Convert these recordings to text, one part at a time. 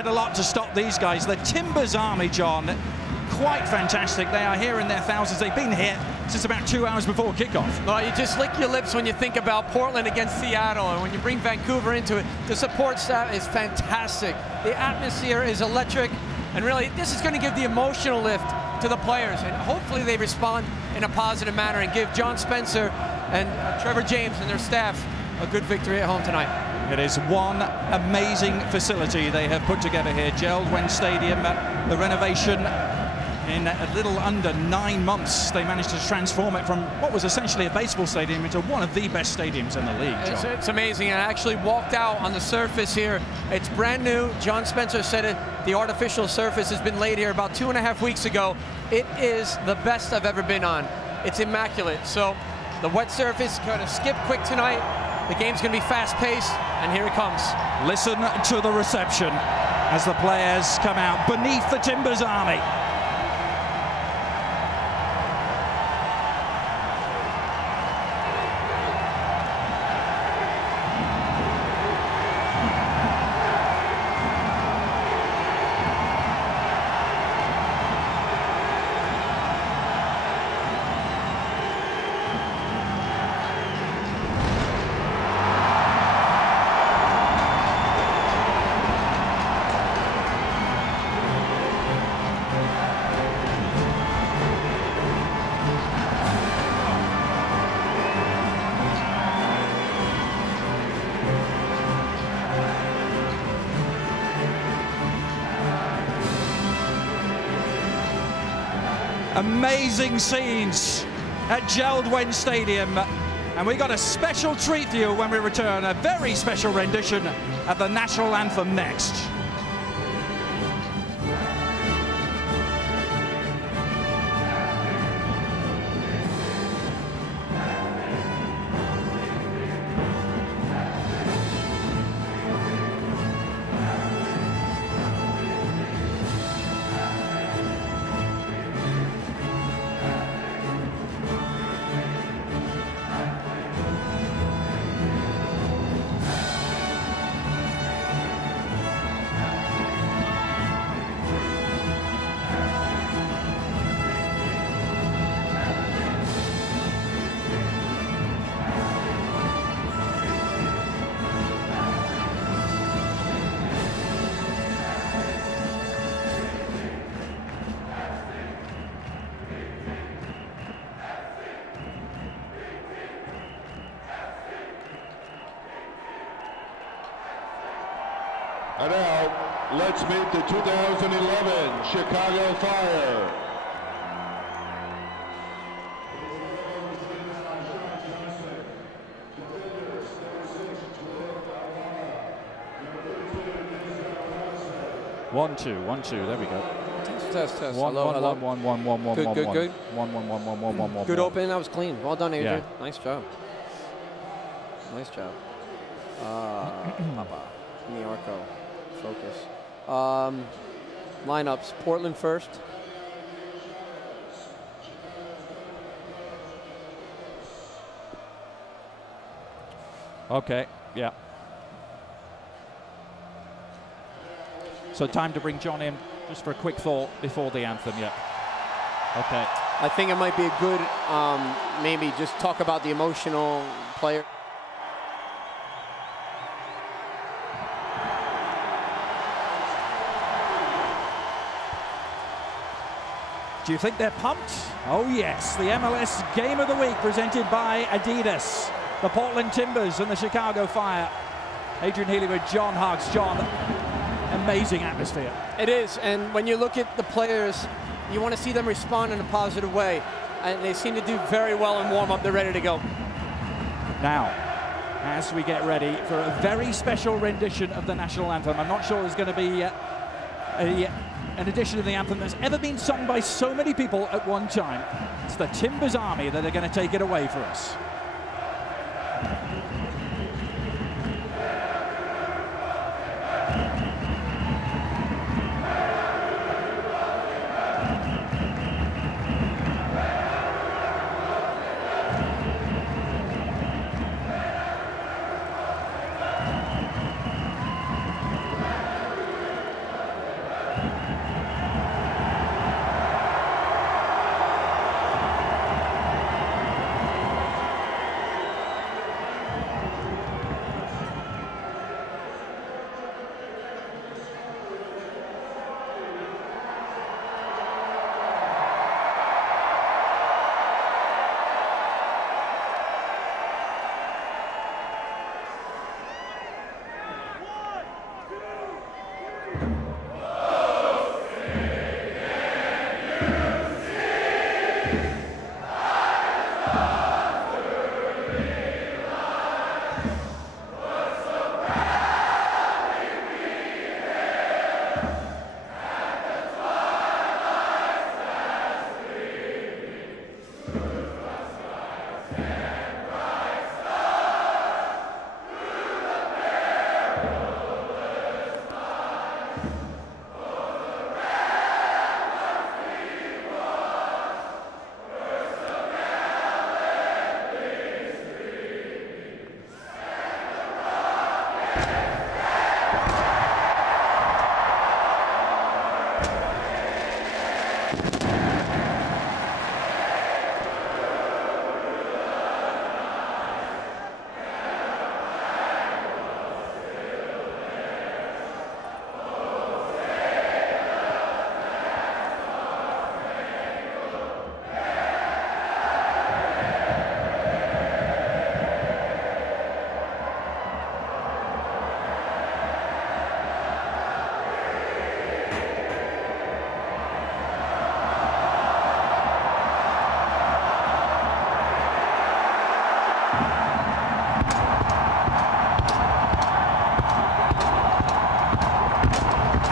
tried a lot to stop these guys. The Timbers Army, John, quite fantastic. They are here in their thousands. They've been here since about 2 hours before kickoff. Well, you just lick your lips when you think about Portland against Seattle, and when you bring Vancouver into it. The support staff is fantastic. The atmosphere is electric, and really, this is going to give the emotional lift to the players, and hopefully they respond in a positive manner and give John Spencer and Trevor James and their staff a good victory at home tonight. It is one amazing facility they have put together here. Gerald Stadium, the renovation in a little under 9 months. They managed to transform it from what was essentially a baseball stadium into one of the best stadiums in the league, John. It's amazing. I actually walked out on the surface here. It's brand new. John Spencer said it. The artificial surface has been laid here about 2.5 weeks ago. It is the best I've ever been on. It's immaculate. So the wet surface going to skip quick tonight. The game's going to be fast-paced, and here it comes. Listen to the reception as the players come out beneath the Timbers Army. Amazing scenes at Gerald Stadium, and we got a special treat for you when we return, a very special rendition of the national anthem next. And now, let's meet the 2011 Chicago Fire. One, two. There we go. Test. One, hello, one, hello. one. Good. One. Good open. That was clean. Well done, Adrian. Yeah. Nice job. Papa. New Yorko. Focus. Lineups. Portland first. Okay, yeah. So time to bring John in just for a quick thought before the anthem, yeah. Okay. I think it might be a good, maybe just talk about the emotional player. Do you think they're pumped? Oh yes, the MLS Game of the Week presented by Adidas, the Portland Timbers and the Chicago Fire. Adrian Healy with John Huggs. John, amazing atmosphere. It is, and when you look at the players, you want to see them respond in a positive way, and they seem to do very well in warm-up. They're ready to go. Now, as we get ready for a very special rendition of the national anthem, I'm not sure there's going to be an edition of the anthem that's ever been sung by so many people at one time. It's the Timbers Army that are going to take it away for us.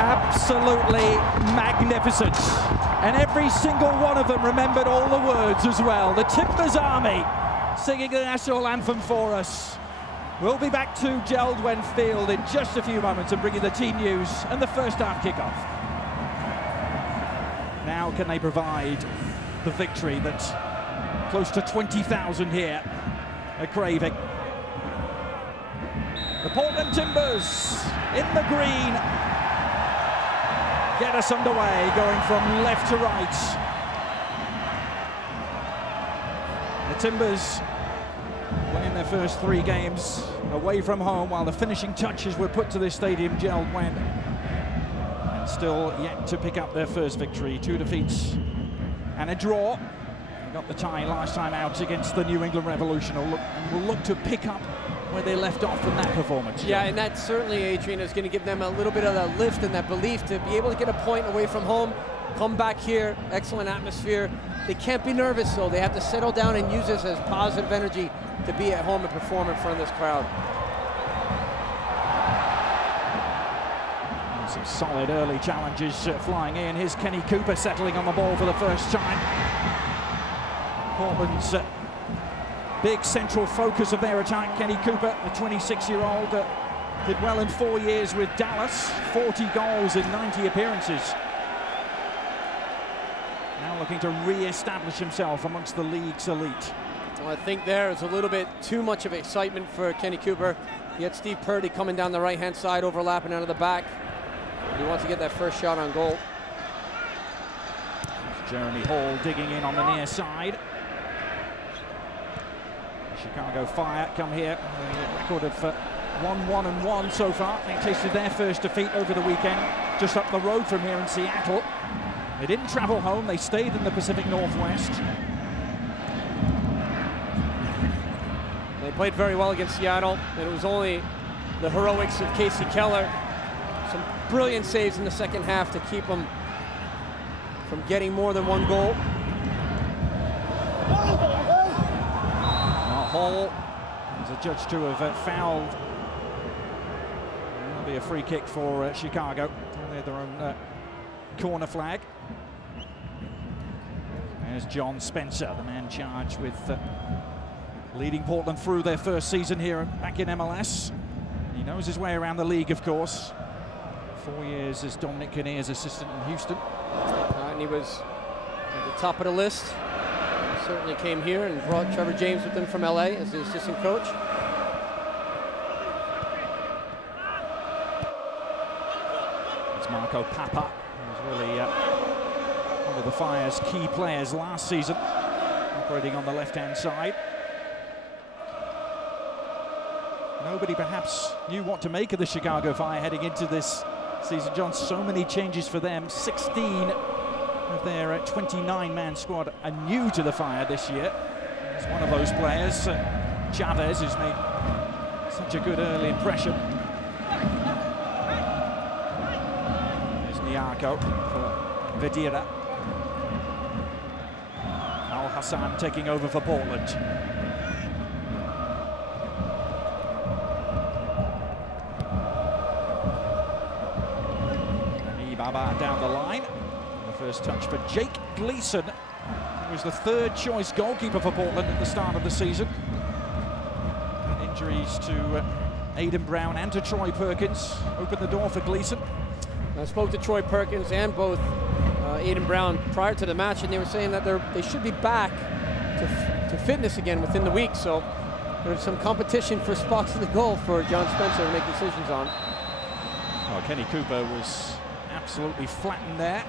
Absolutely magnificent. And every single one of them remembered all the words as well. The Timbers Army singing the national anthem for us. We'll be back to Geldwen Field in just a few moments and bringing the team news and the first half kickoff. Now can they provide the victory that close to 20,000 here are craving. The Portland Timbers in the green get us underway, going from left to right. The Timbers winning their first 3 games away from home, while the finishing touches were put to this stadium, Geldwen, and still yet to pick up their first victory. 2 defeats and a draw. They got the tie last time out against the New England Revolution. Will look to pick up where they left off from that performance. Yeah, and that certainly, Adrian, is going to give them a little bit of that lift and that belief to be able to get a point away from home, come back here, excellent atmosphere. They can't be nervous, though. They have to settle down and use this as positive energy to be at home and perform in front of this crowd. And some solid early challenges flying in. Here's Kenny Cooper settling on the ball for the first time. Portland's big central focus of their attack, Kenny Cooper, the 26-year-old, did well in 4 years with Dallas, 40 goals in 90 appearances. Now looking to re-establish himself amongst the league's elite. Well, I think there is a little bit too much of excitement for Kenny Cooper. You had Steve Purdy coming down the right-hand side, overlapping out of the back. He wants to get that first shot on goal. Jeremy Hall digging in on the near side. Chicago Fire come here, a record of 1-1-1 so far. They tasted their first defeat over the weekend, just up the road from here in Seattle. They didn't travel home, they stayed in the Pacific Northwest. They played very well against Seattle, and it was only the heroics of Casey Keller. Some brilliant saves in the second half to keep them from getting more than 1 goal. Hall is adjudged to have fouled. That'll be a free kick for Chicago. They had their own corner flag. There's John Spencer, the man charged with leading Portland through their first season here back in MLS. He knows his way around the league, of course. 4 years as Dominic Kinnear's assistant in Houston. And he was at the top of the list. Certainly came here and brought Trevor James with him from LA as the assistant coach. It's Marco Papa was really one of the Fire's key players last season, operating on the left-hand side. Nobody perhaps knew what to make of the Chicago Fire heading into this season, John. So many changes for them. 16 of their 29-man squad are new to the Fire this year. There's one of those players, Davies, who's made such a good early impression. There's Niako for Vedira. Al Hassan taking over for Portland. Ibaba down the line. The first touch for Jake Gleason, who was the third choice goalkeeper for Portland at the start of the season. Injuries to Aidan Brown and to Troy Perkins opened the door for Gleason. I spoke to Troy Perkins and both Aidan Brown prior to the match, and they were saying that they should be back to fitness again within the week. So there's some competition for spots in the goal for John Spencer to make decisions on. Oh, Kenny Cooper was absolutely flattened there.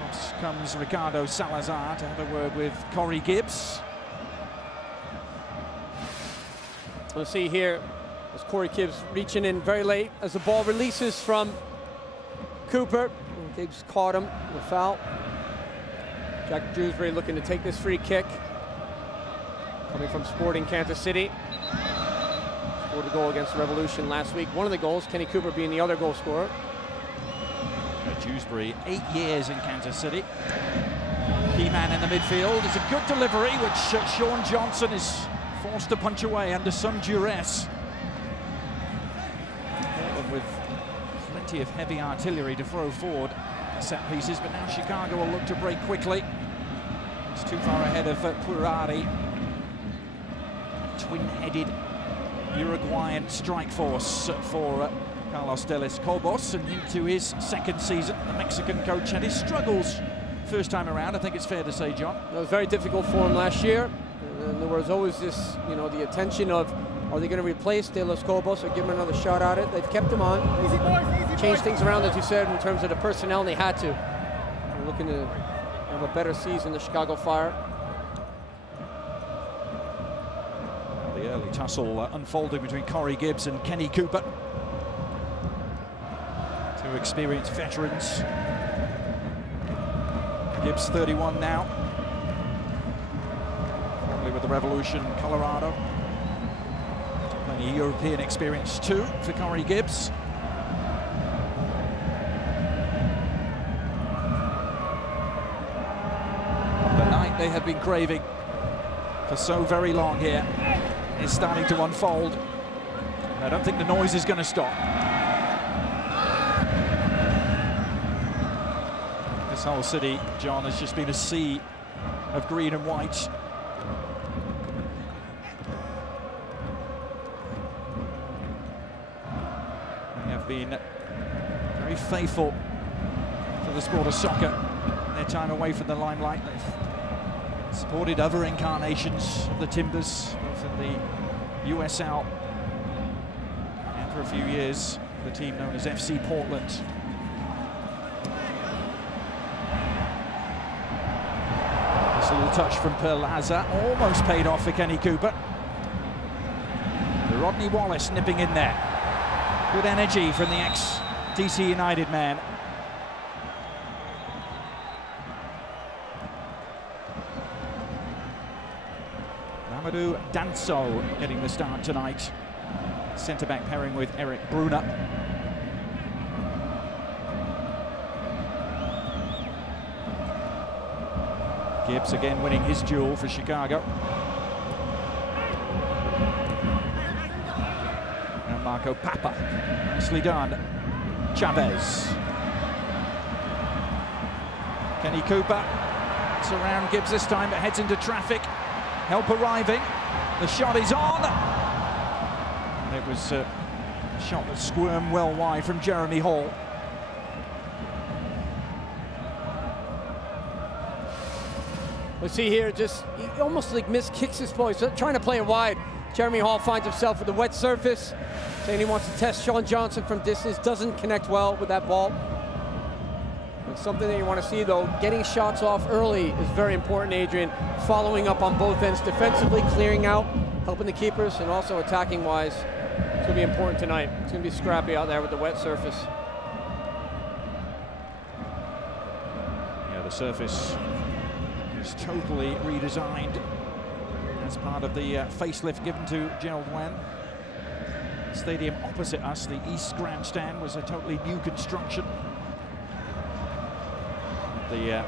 Next comes Ricardo Salazar to have a word with Corey Gibbs. We'll see here as Corey Gibbs reaching in very late as the ball releases from Cooper. And Gibbs caught him with a foul. Jack Dewsbury looking to take this free kick. Coming from Sporting Kansas City. Scored a goal against the Revolution last week. One of the goals, Kenny Cooper being the other goal scorer. Dewsbury, 8 years in Kansas City. Key man in the midfield. It's a good delivery, which Sean Johnson is forced to punch away under some duress. With plenty of heavy artillery to throw forward set pieces, but now Chicago will look to break quickly. It's too far ahead of Purari. Twin-headed Uruguayan strike force for Carlos de los Cobos, and into his second season. The Mexican coach had his struggles first time around, I think it's fair to say, John. It was very difficult for him last year. And there was always this, the attention of, are they going to replace De Los Cobos or give him another shot at it? They've kept him on. Changed things around, as you said, in terms of the personnel, and they had to. They're looking to have a better season, the Chicago Fire. The early tussle unfolding between Corey Gibbs and Kenny Cooper. Two experienced veterans. Gibbs 31 now. Formerly with the Revolution, Colorado. Plenty of European experience too for Corey Gibbs. The night they have been craving for so very long here is starting to unfold. I don't think the noise is going to stop. This whole city, John, has just been a sea of green and white. They have been very faithful to the sport of soccer in their time away from the limelight. They've supported other incarnations of the Timbers, both in the USL and for a few years the team known as FC Portland. This little touch from Perlaza almost paid off for Kenny Cooper. Rodney Wallace nipping in there. Good energy from the ex-DC United man. Mamadou Danso getting the start tonight. Centre-back pairing with Eric Bruner. Gibbs again winning his duel for Chicago. And Marco Papa, nicely done. Chavez. Kenny Cooper, it's around Gibbs this time, but heads into traffic. Help arriving. The shot is on. It was a shot that squirmed well wide from Jeremy Hall. Let's see here, just he almost like miskicks his ball. He's trying to play it wide. Jeremy Hall finds himself with a wet surface, saying he wants to test Sean Johnson from distance. Doesn't connect well with that ball. And something that you want to see, though, getting shots off early is very important, Adrian. Following up on both ends, defensively, clearing out, helping the keepers, and also attacking-wise. It's going to be important tonight. It's going to be scrappy out there with the wet surface. Yeah, the surface is totally redesigned as part of the facelift given to Gerald Wen. The stadium opposite us, the East Grandstand, was a totally new construction. The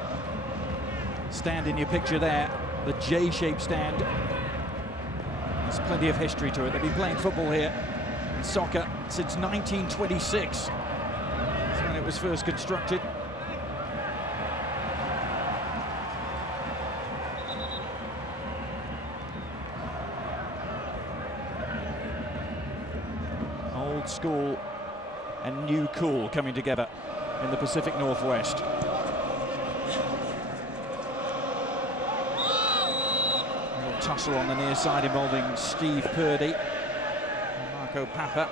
stand in your picture there, the J-shaped stand, there's plenty of history to it. They've been playing football here, soccer, since 1926. That's when it was first constructed. Old school and new cool coming together in the Pacific Northwest. Tussle on the near side involving Steve Purdy and Marco Papa.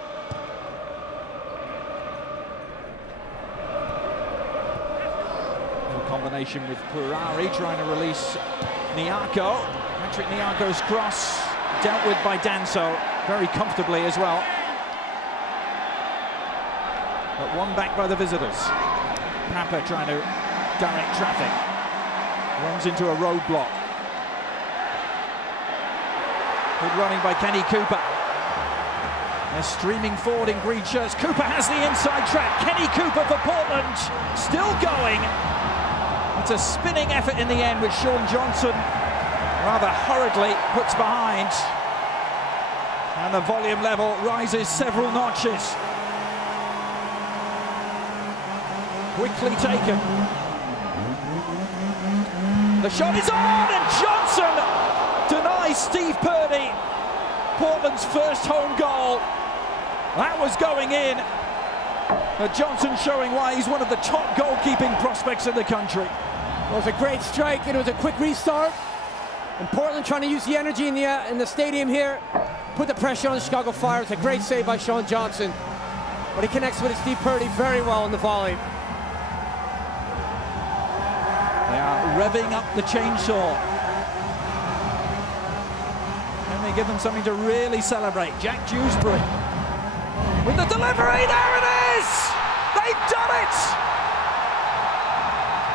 A combination with Purari trying to release Nyako. Patrick Nyako's cross dealt with by Danso very comfortably as well. But one back by the visitors. Papa trying to direct traffic. Runs into a roadblock. Good running by Kenny Cooper. They're streaming forward in green shirts. Cooper has the inside track. Kenny Cooper for Portland, still going. It's a spinning effort in the end, which Sean Johnson rather hurriedly puts behind. And the volume level rises several notches. Quickly taken. The shot is on, and Johnson denies Steve Purdy Portland's first home goal. That was going in. Johnson showing why he's one of the top goalkeeping prospects in the country. It was a great strike, and it was a quick restart. And Portland trying to use the energy in the stadium here, put the pressure on the Chicago Fire. It's a great save by Sean Johnson, but he connects with Steve Purdy very well in the volley. They are revving up the chainsaw. Give them something to really celebrate. Jack Dewsbury with the delivery. There it is! They've done it!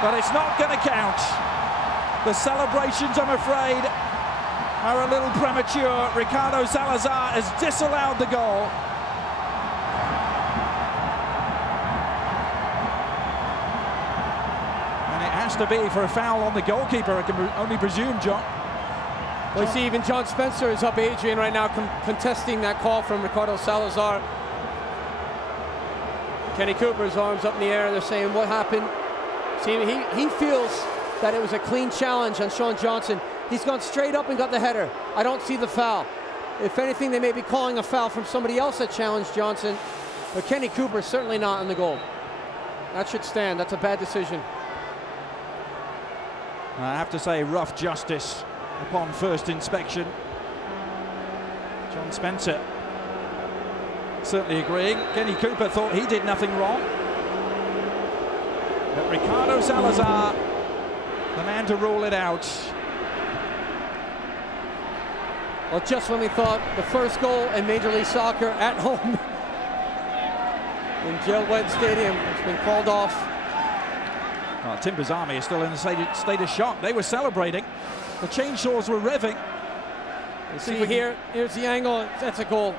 But it's not going to count. The celebrations, I'm afraid, are a little premature. Ricardo Salazar has disallowed the goal. And it has to be for a foul on the goalkeeper, I can only presume, John. Well, you see, even John Spencer is up, Adrian, right now, contesting that call from Ricardo Salazar. Kenny Cooper's arms up in the air. They're saying, what happened? See, he feels that it was a clean challenge on Sean Johnson. He's gone straight up and got the header. I don't see the foul. If anything, they may be calling a foul from somebody else that challenged Johnson. But Kenny Cooper certainly not on the goal. That should stand. That's a bad decision. I have to say, rough justice upon first inspection. John Spencer certainly agreeing. Kenny Cooper thought he did nothing wrong. But Ricardo Salazar, the man to rule it out. Well, just when we thought the first goal in Major League Soccer at home in Gerald Wen Stadium has been called off. Well, Timbers Army is still in a state of shock. They were celebrating. The chainsaws were revving. You see here's the angle. That's a goal.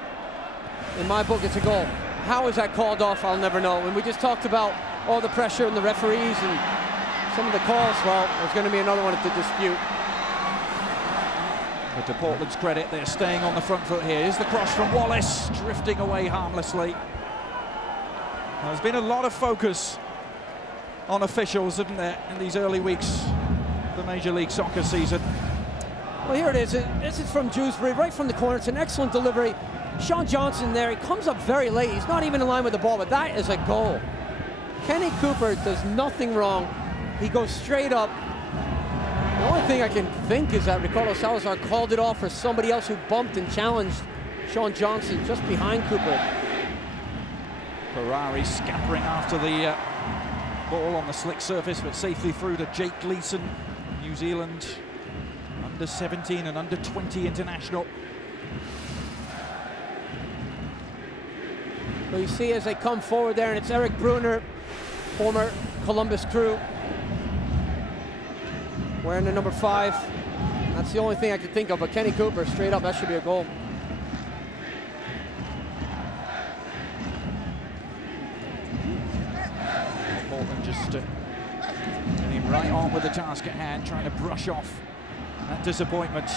In my book, it's a goal. How is that called off? I'll never know. And we just talked about all the pressure and the referees and some of the calls. Well, there's going to be another one at the dispute. But to Portland's credit, they're staying on the front foot here. Here's the cross from Wallace, drifting away harmlessly. There's been a lot of focus on officials, haven't there, in these early weeks of the Major League Soccer season. Well, here it is. This is from Dewsbury, right from the corner. It's an excellent delivery. Sean Johnson there, he comes up very late. He's not even in line with the ball, but that is a goal. Kenny Cooper does nothing wrong. He goes straight up. The only thing I can think is that Ricardo Salazar called it off for somebody else who bumped and challenged Sean Johnson just behind Cooper. Ferrari scampering after the ball on the slick surface, but safely through to Jake Gleeson, New Zealand under 17 and under 20 international. Well, you see as they come forward there, and it's Eric Bruner, former Columbus Crew, wearing the number 5. That's the only thing I could think of, but Kenny Cooper, straight up, that should be a goal. Portland just getting right on with the task at hand, trying to brush off that disappointment.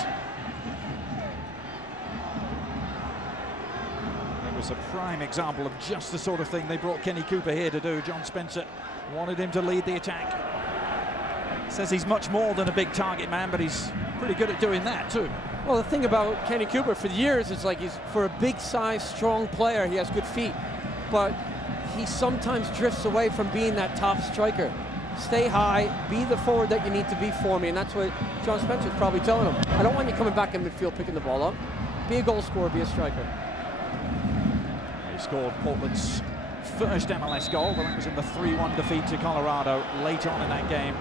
It was a prime example of just the sort of thing they brought Kenny Cooper here to do. John Spencer wanted him to lead the attack. Says he's much more than a big target man, but he's pretty good at doing that too. Well, the thing about Kenny Cooper for years is like he's, for a big size, strong player, he has good feet, but he sometimes drifts away from being that top striker. Stay high, be the forward that you need to be for me, and that's what John Spencer's probably telling him. I don't want you coming back in midfield picking the ball up. Be a goal scorer, be a striker. He scored Portland's first MLS goal, but that was in the 3-1 defeat to Colorado late on in that game.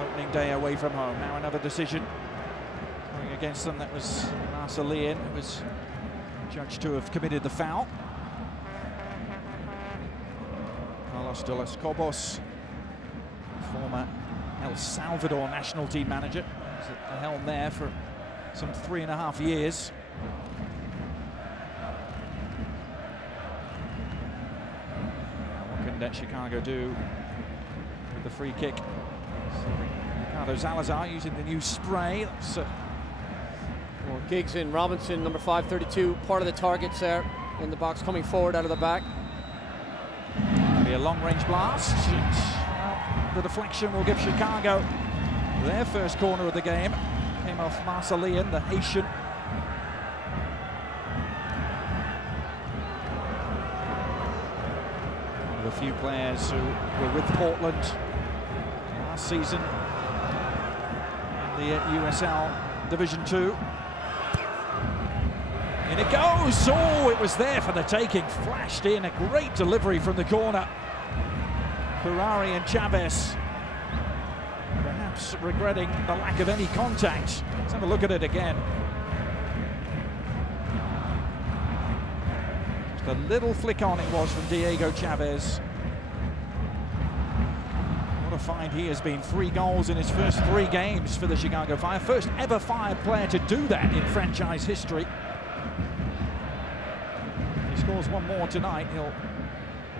Opening day away from home. Now another decision going against them. That was Marcellian, who was judged to have committed the foul. Carlos de los Cobos, former El Salvador national team manager, was at the helm there for some 3.5 years. What can Chicago do with the free kick? Ricardo Salazar using the new spray. That's well, Giggs and Robinson, number 532, part of the targets there in the box, coming forward out of the back. be a long-range blast. Well, the deflection will give Chicago their first corner of the game. Came off Marcellian, the Haitian. One of the few players who were with Portland last season in the USL Division 2. In it goes! Oh, it was there for the taking. Flashed in, a great delivery from the corner. Ferrari and Chavez perhaps regretting the lack of any contact. Let's have a look at it again. Just a little flick on it was from Diego Chavez. What a find he has been. 3 goals in his first 3 games for the Chicago Fire. First ever Fire player to do that in franchise history. If he scores one more tonight, he'll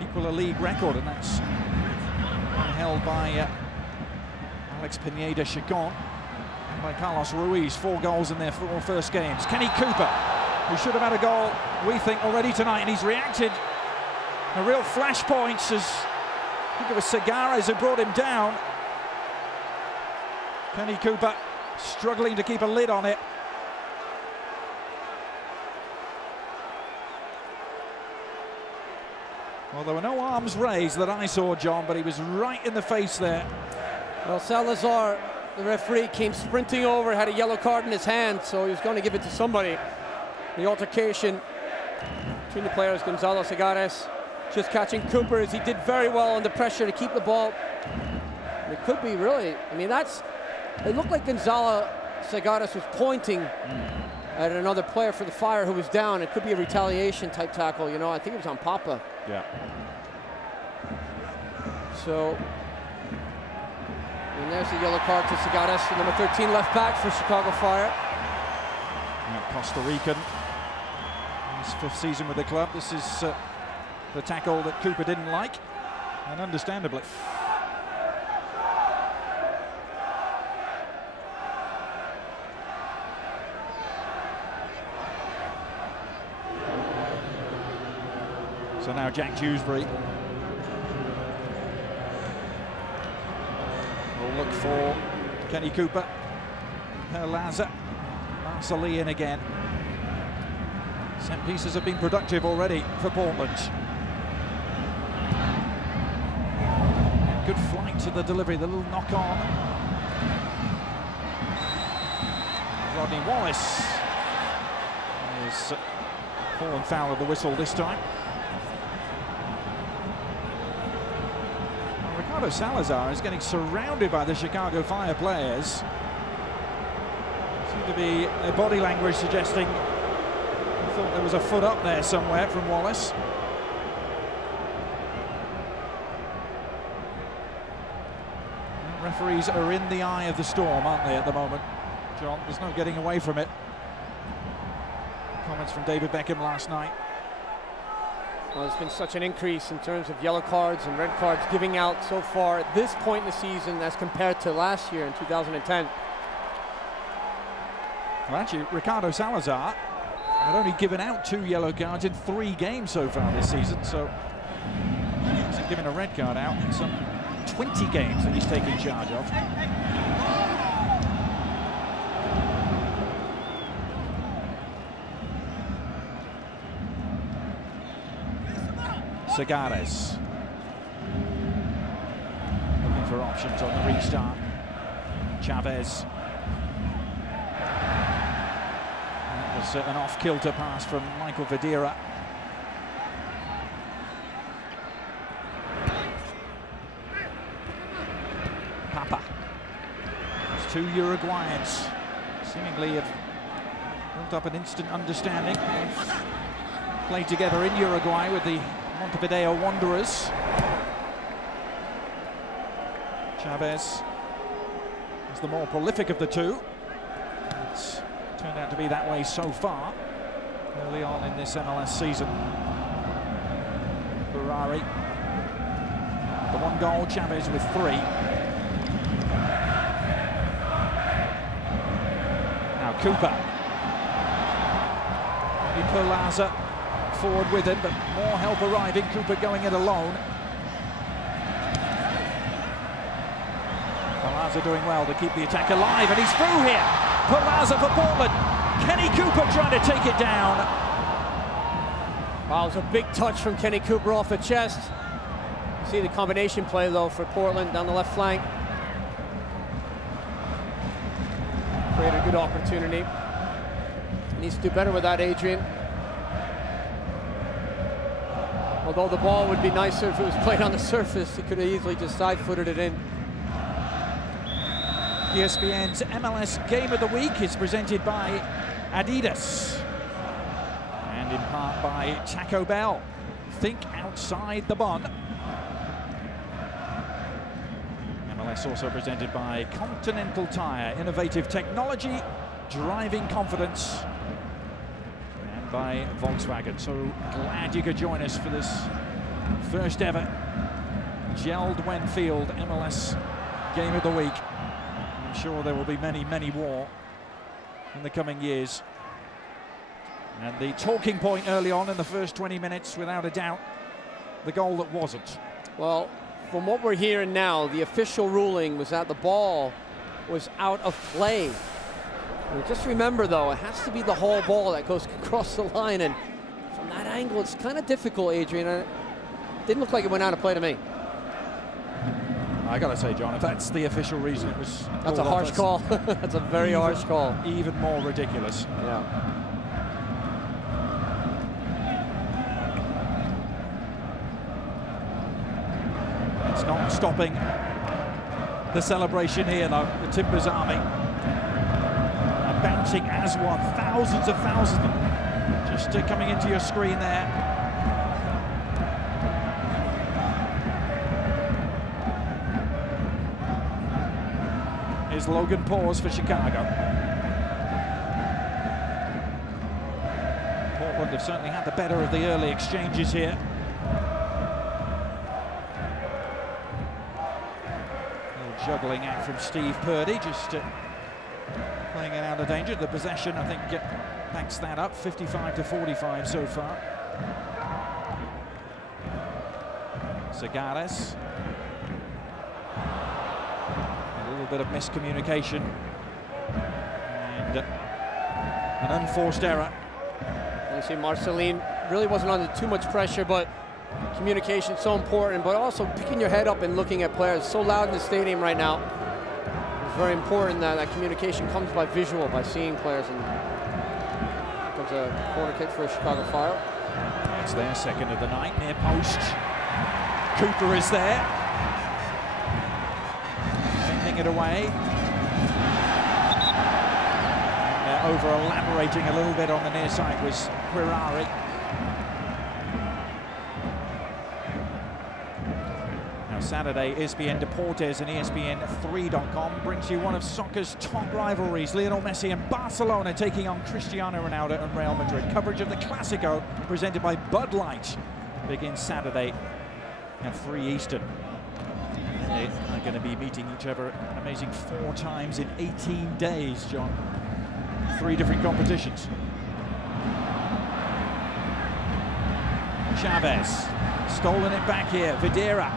equal a league record, and that's held by Alex Pineda-Chacon and by Carlos Ruiz. 4 goals in their 4 first games. Kenny Cooper, who should have had a goal, we think, already tonight, and he's reacted. A real flashpoint as I think it was Segares who brought him down. Kenny Cooper struggling to keep a lid on it. Well, there were no arms raised that I saw, John, but he was right in the face there. Well, Salazar, the referee, came sprinting over, had a yellow card in his hand, so he was going to give it to somebody. The altercation between the players, Gonzalo Segares just catching Cooper, as he did very well under pressure to keep the ball. And it could be really, I mean, it looked like Gonzalo Segares was pointing at another player for the Fire who was down. It could be a retaliation type tackle, you know. I think it was on Papa. Yeah. So, and there's the yellow card to Segares, the number 13 left back for Chicago Fire. Costa Rican, his 5th season with the club. This is the tackle that Cooper didn't like, and understandably. So now Jack Dewsbury will look for Kenny Cooper, Perlaza, Marcellian again. Set pieces have been productive already for Portland. Good flight to the delivery, the little knock on. Rodney Wallace is fallen foul of the whistle this time. Ricardo Salazar is getting surrounded by the Chicago Fire players. Seemed to be their body language suggesting I thought there was a foot up there somewhere from Wallace. Referees are in the eye of the storm, aren't they, at the moment, John? There's no getting away from it. Comments from David Beckham last night. Well, there's been such an increase in terms of yellow cards and red cards giving out so far at this point in the season as compared to last year in 2010. Well, actually, Ricardo Salazar had only given out 2 yellow cards in 3 games so far this season, so he hasn't given a red card out in some 20 games that he's taking charge of. Segares looking for options on the restart. Chavez. That was an off-kilter pass from Michael Videra. Papa. Those 2 Uruguayans seemingly have built up an instant understanding. They've played together in Uruguay with the Montevideo Wanderers. Chavez is the more prolific of the 2. It's turned out to be that way so far early on in this MLS season. Ferrari, the 1 goal, Chavez with 3. Now Cooper. Perlaza forward with him, but more help arriving. Cooper going it alone. Perlaza doing well to keep the attack alive, and he's through here. Perlaza for Portland. Kenny Cooper trying to take it down. Wow, it was a big touch from Kenny Cooper off the chest. See the combination play though for Portland down the left flank. Created a good opportunity. Needs to do better with that, Adrian. Although the ball would be nicer if it was played on the surface, he could have easily just side-footed it in. ESPN's MLS Game of the Week is presented by Adidas and in part by Taco Bell. Think outside the bun. MLS also presented by Continental Tire, innovative technology, driving confidence, and by Volkswagen. So glad you could join us for this first ever Gelled When Field MLS Game of the Week. I'm sure there will be many, many more in the coming years. And the talking point early on in the first 20 minutes, without a doubt, the goal that wasn't. Well, from what we're hearing now, the official ruling was that the ball was out of play. Just remember, though, it has to be the whole ball that goes across the line, and from that angle, it's kind of difficult, Adrian. It didn't look like it went out of play to me. I gotta say, John, if that's the official reason it was... That's a harsh call. That's a very harsh call. Even more ridiculous. Yeah. It's not stopping the celebration here, though. The Timbers Army are bouncing as one. Thousands of them just coming into your screen there. Is Logan Paws for Chicago. Portland have certainly had the better of the early exchanges here. Juggling act from Steve Purdy, just playing it out of danger. The possession, I think, backs that up. 55-45 so far. Segares. A little bit of miscommunication. And an unforced error. You see Marceline really wasn't under too much pressure, but communication so important, but also picking your head up and looking at players. So loud in the stadium right now. It's very important that that communication comes by visual, by seeing players. And here comes a corner kick for Chicago Fire. It's their second of the night, near post. Cooper is there. giving it away. And over-elaborating a little bit on the near side was Quirari. Now Saturday, ESPN Deportes and ESPN3.com brings you one of soccer's top rivalries. Lionel Messi and Barcelona taking on Cristiano Ronaldo and Real Madrid. Coverage of the Clásico presented by Bud Light begins Saturday at 3 Eastern. They are going to be meeting each other an amazing 4 times in 18 days, John. 3 different competitions. Chavez, stolen it back here. Videra,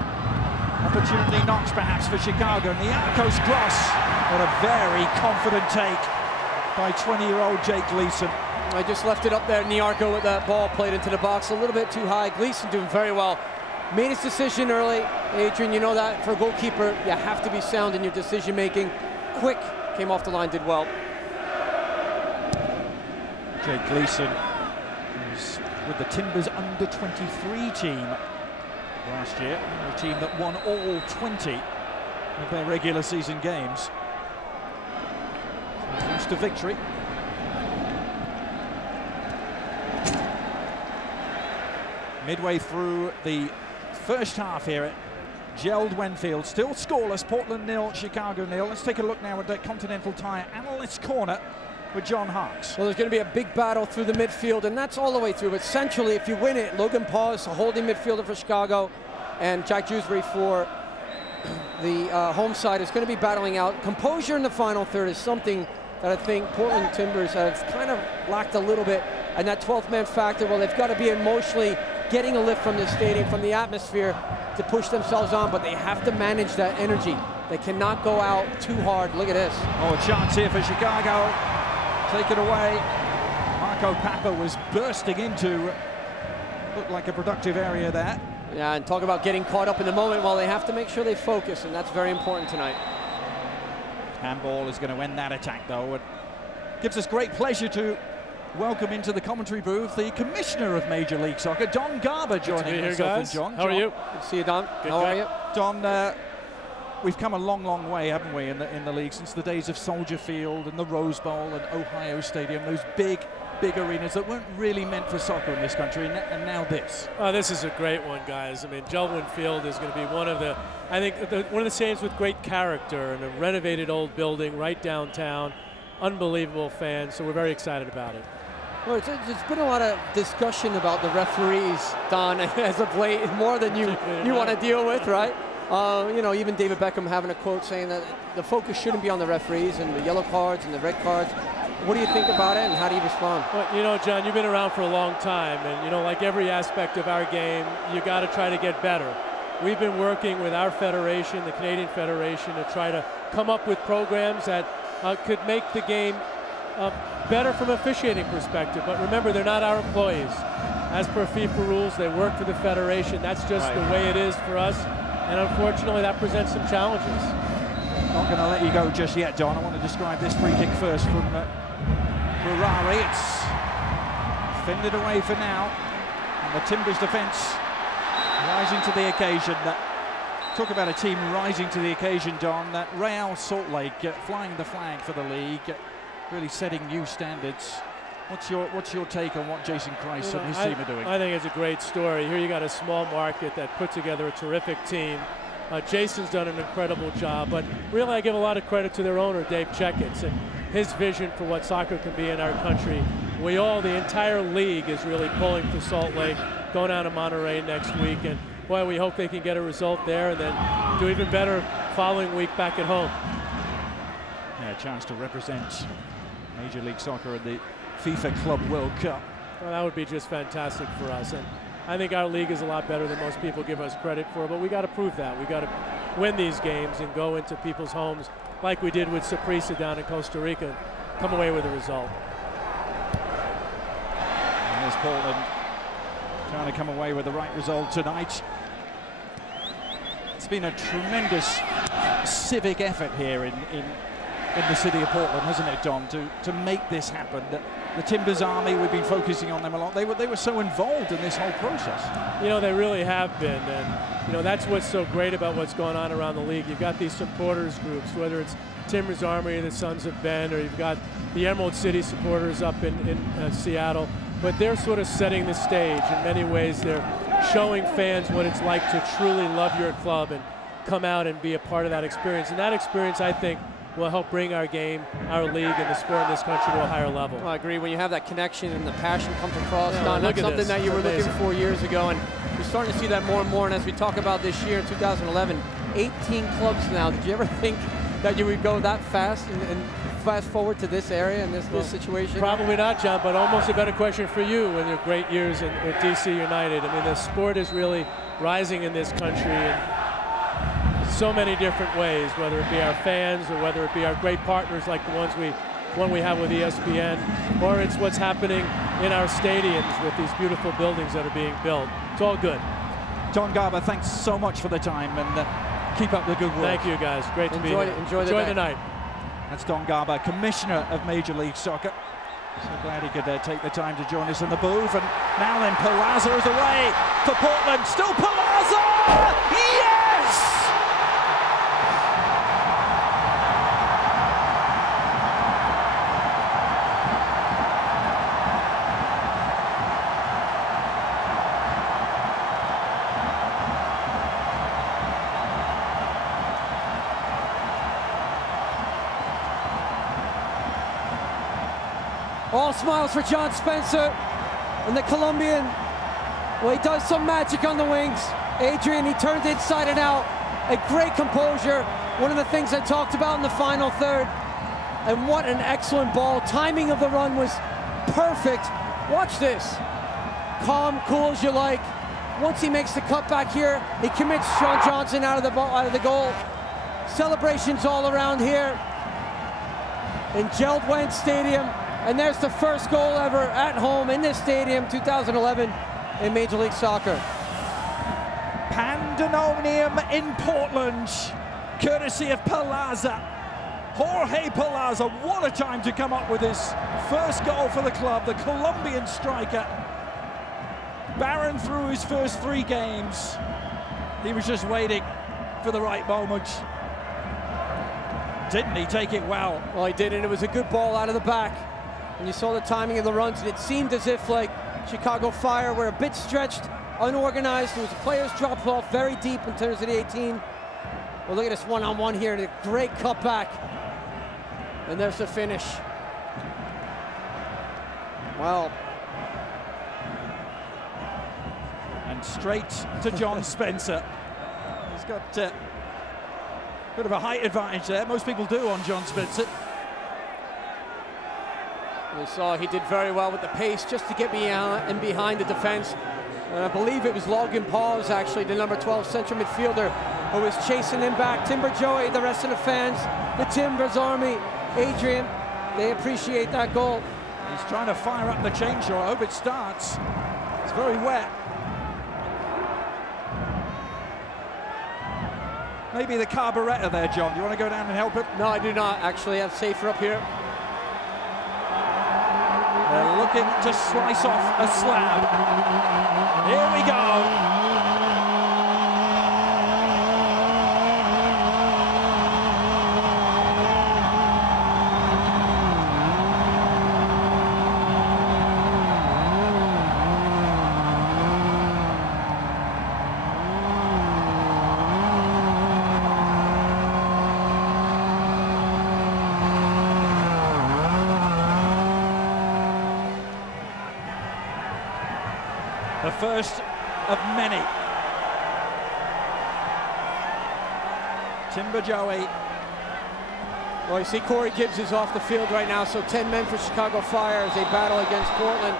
opportunity knocks perhaps for Chicago. And the Arcos cross. What a very confident take by 20-year-old Jake Gleason. I just left it up there in the Arco with that ball played into the box a little bit too high. Gleason doing very well. Made his decision early. Adrian, you know that for a goalkeeper, you have to be sound in your decision making. Quick, came off the line, did well. Jake Gleason was with the Timbers under-23 team last year, a team that won all 20 of their regular season games. Close to victory. Midway through the first half here at Gerald Wenfield, still scoreless, Portland 0, Chicago 0. Let's take a look now at the Continental Tire Analyst Corner with John Harks. Well, there's going to be a big battle through the midfield, and that's all the way through. But centrally, if you win it, Logan Paul is a holding midfielder for Chicago, and Jack Dewsbury for the home side is going to be battling out. Composure in the final third is something that I think Portland Timbers have kind of lacked a little bit. And that 12th man factor, well, they've got to be emotionally getting a lift from the stadium, from the atmosphere to push themselves on, but they have to manage that energy. They cannot go out too hard. Look at this. Oh, a chance here for Chicago. Take it away. Marco Papa was bursting into, looked like a productive area there. Yeah, and talk about getting caught up in the moment. Well, they have to make sure they focus, and that's very important tonight. Handball is going to end that attack, though. It gives us great pleasure to welcome into the commentary booth the Commissioner of Major League Soccer, Don Garber, joining us. Guys. John. How are you? Good to see you, Don. Good How are you? Don, we've come a long, long way, haven't we, in the league since the days of Soldier Field and the Rose Bowl and Ohio Stadium, those big arenas that weren't really meant for soccer in this country, and now this. This is a great one, guys. I mean, Gerald Field is going to be one of the, I think, one of the stadiums with great character and a renovated old building right downtown. Unbelievable fans, so we're very excited about it. Well, there's been a lot of discussion about the referees, Don, as of late, more than you want to deal with, right? You know, even David Beckham having a quote saying that the focus shouldn't be on the referees and the yellow cards and the red cards. What do you think about it, and how do you respond? Well, you know, John, you've been around for a long time, and, you know, like every aspect of our game, you got to try to get better. We've been working with our federation, the Canadian Federation, to try to come up with programs that could make the game better from an officiating perspective. But remember, they're not our employees. As per FIFA rules, they work for the federation. That's just the way it is for us. And unfortunately, that presents some challenges. Not going to let you go just yet, Don. I want to describe this free kick first from Ferrari. It's fended away for now. And the Timbers defence rising to the occasion. Talk about a team rising to the occasion, Don. That Real Salt Lake flying the flag for the league, really setting new standards. What's your take on what Jason Christ and his team are doing? I think it's a great story. Here you got a small market that put together a terrific team. Jason's done an incredible job, but really I give a lot of credit to their owner, Dave Checketts, and his vision for what soccer can be in our country. The entire league is really pulling for Salt Lake, going down to Monterey next week, and boy, we hope they can get a result there and then do even better following week back at home. Yeah, a chance to represent Major League Soccer at the FIFA Club World Cup. Well, that would be just fantastic for us. And I think our league is a lot better than most people give us credit for, but we got to prove that. We got to win these games and go into people's homes like we did with Saprissa down in Costa Rica and come away with a result. And there's Portland trying to come away with the right result tonight. It's been a tremendous civic effort here in the city of Portland, hasn't it, Don, to make this happen. The Timbers Army, we've been focusing on them a lot. They were so involved in this whole process. You know, they really have been. And you know, that's what's so great about what's going on around the league. You've got these supporters groups, whether it's Timbers Army or the Sons of Ben, or you've got the Emerald City supporters up in Seattle, but they're sort of setting the stage. In many ways, they're showing fans what it's like to truly love your club and come out and be a part of that experience. And that experience, I think, will help bring our game, our league, and the sport in this country to a higher level. Well, I agree. When you have that connection and the passion comes across, Yeah, Don, look that's at something this. that you were Amazing. looking for years ago, and you're starting to see that more and more. And as we talk about this year in 2011, 18 clubs now. Did you ever think that you would go that fast and fast forward to this area and this situation? Probably not, John, but almost a better question for you in your great years with DC United. I mean, the sport is really rising in this country in so many different ways, whether it be our fans or whether it be our great partners like the one we have with ESPN, or it's what's happening in our stadiums with these beautiful buildings that are being built. It's all good. Don Garber, thanks so much for the time, and keep up the good work. Thank you, guys. Great to be here. Enjoy the night. That's Don Garber, Commissioner of Major League Soccer. So glad he could take the time to join us in the booth. And now then, Palazzo is away for Portland. Still Palazzo! Yes! All smiles for John Spencer and the Colombian. Well, he does some magic on the wings. Adrian, he turned inside and out. A great composure. One of the things I talked about in the final third. And what an excellent ball. Timing of the run was perfect. Watch this. Calm, cool as you like. Once he makes the cut back here, he commits Sean Johnson out of the goal. Celebrations all around here in Geldwent Stadium. And there's the first goal ever at home in this stadium, 2011, in Major League Soccer. Pandemonium in Portland, courtesy of Palazzo. Jorge Palazzo, what a time to come up with his first goal for the club, the Colombian striker. Barren through his first 3 games. He was just waiting for the right moment. Didn't he take it well? Well, he did, and it was a good ball out of the back. And you saw the timing of the runs, and it seemed as if, like, Chicago Fire were a bit stretched, unorganized. There was a player's drop off very deep in terms of the 18. Well, look at this one-on-one here, and a great cutback. And there's the finish. Well. And straight to John Spencer. He's got a bit of a height advantage there. Most people do on John Spencer. We saw he did very well with the pace just to get in behind the defense. And I believe it was Logan Paws, actually, the number 12 central midfielder, who was chasing him back. Timber Joey, the rest of the fans, the Timbers Army, Adrian, they appreciate that goal. He's trying to fire up the chainsaw. I hope it starts. It's very wet. Maybe the carburetor there, John. Do you want to go down and help him? No, I do not. Actually, I have Safer up here. They're looking to slice off a slab. Here we go. The first of many. Timber Joey. Well, you see Corey Gibbs is off the field right now, so 10 men for Chicago Fire as they battle against Portland.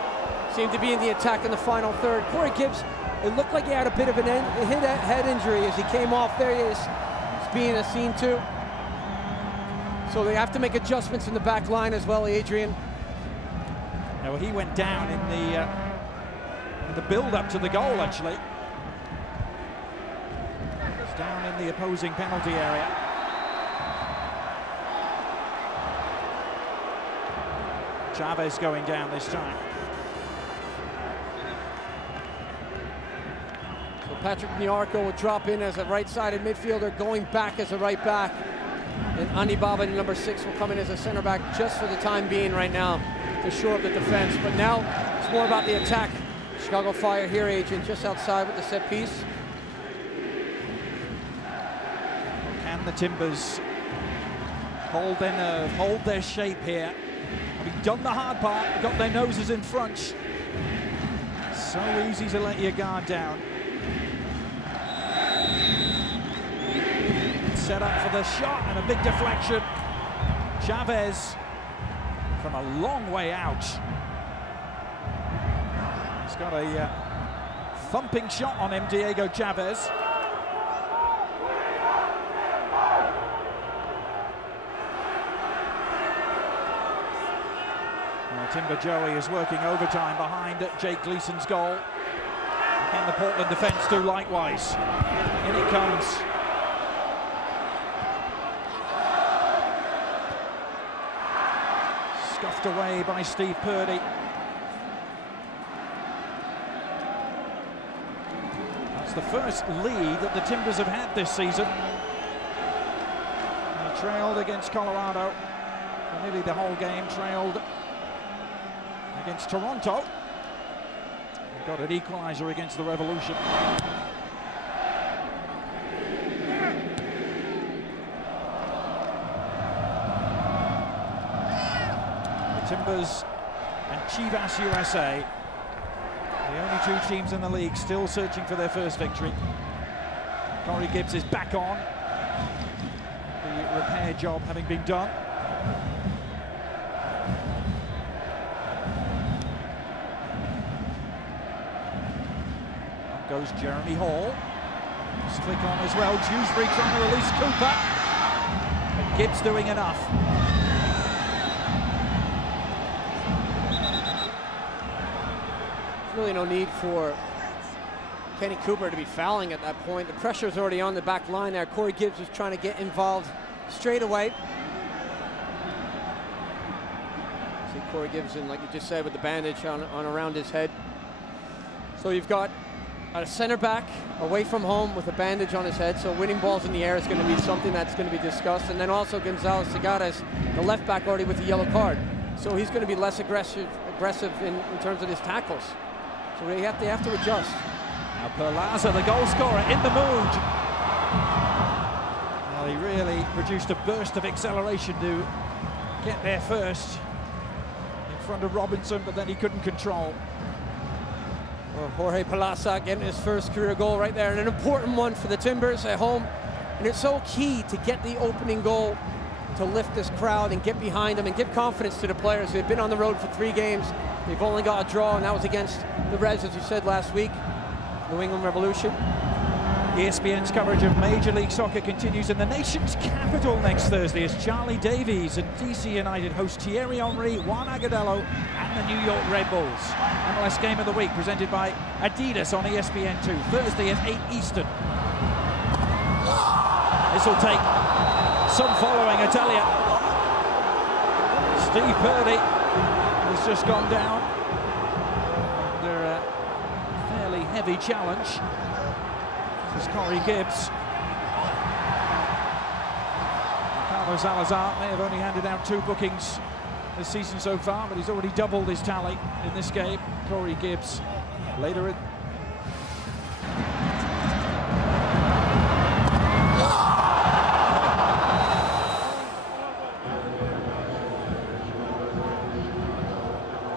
Seem to be in the attack in the final third. Corey Gibbs, it looked like he had a bit of a head injury as he came off. There he is. He's being seen too. So they have to make adjustments in the back line as well, Adrian. Now, he went down in the build-up to the goal, actually. It's down in the opposing penalty area. Chavez going down this time. So Patrick Niarco will drop in as a right-sided midfielder, going back as a right back. And Anibaba, number 6, will come in as a center back just for the time being right now to shore up the defense. But now it's more about the attack. Chicago Fire here, Agent, just outside with the set piece. Can the Timbers hold their nerve, hold their shape here? Having done the hard part, got their noses in front. So easy to let your guard down. Set up for the shot and a big deflection. Chavez from a long way out. He's got a thumping shot on him, Diego Chavez. Timber Joey is working overtime behind Jake Gleason's goal. Can the Portland defense do likewise? In it comes. Scuffed away by Steve Purdy. That's the first lead that the Timbers have had this season. They trailed against Colorado for nearly the whole game, trailed against Toronto. They got an equalizer against the Revolution. The Timbers and Chivas USA, the only 2 teams in the league still searching for their first victory. Corey Gibbs is back on. The repair job having been done. Goes Jeremy Hall. Flick on as well. Dewsbury trying to release Cooper. But Gibbs doing enough. There's really no need for Kenny Cooper to be fouling at that point. The pressure's already on the back line there. Corey Gibbs was trying to get involved straight away. See Corey Gibbs in, like you just said, with the bandage on around his head. So you've got a center back away from home with a bandage on his head, so winning balls in the air is going to be something that's going to be discussed. And then also Gonzalez Segares, the left back, already with a yellow card, so he's going to be less aggressive in terms of his tackles. So they have to adjust. Now Perlaza, the goal scorer, in the mood. Well, he really produced a burst of acceleration to get there first in front of Robinson, but then he couldn't control. Well, Jorge Perlaza getting his first career goal right there, and an important one for the Timbers at home. And it's so key to get the opening goal to lift this crowd and get behind them and give confidence to the players. They've been on the road for 3 games. They've only got a draw, and that was against the Reds, as you said last week, New England Revolution. ESPN's coverage of Major League Soccer continues in the nation's capital next Thursday as Charlie Davies and DC United host Thierry Henry, Juan Agudelo and the New York Red Bulls. MLS Game of the Week presented by Adidas on ESPN2, Thursday at 8 Eastern. This will take some following, I tell you. Steve Purdy has just gone down under a fairly heavy challenge. This is Corey Gibbs. Carlos Salazar may have only handed out 2 bookings this season so far, but he's already doubled his tally in this game. Corey Gibbs later in.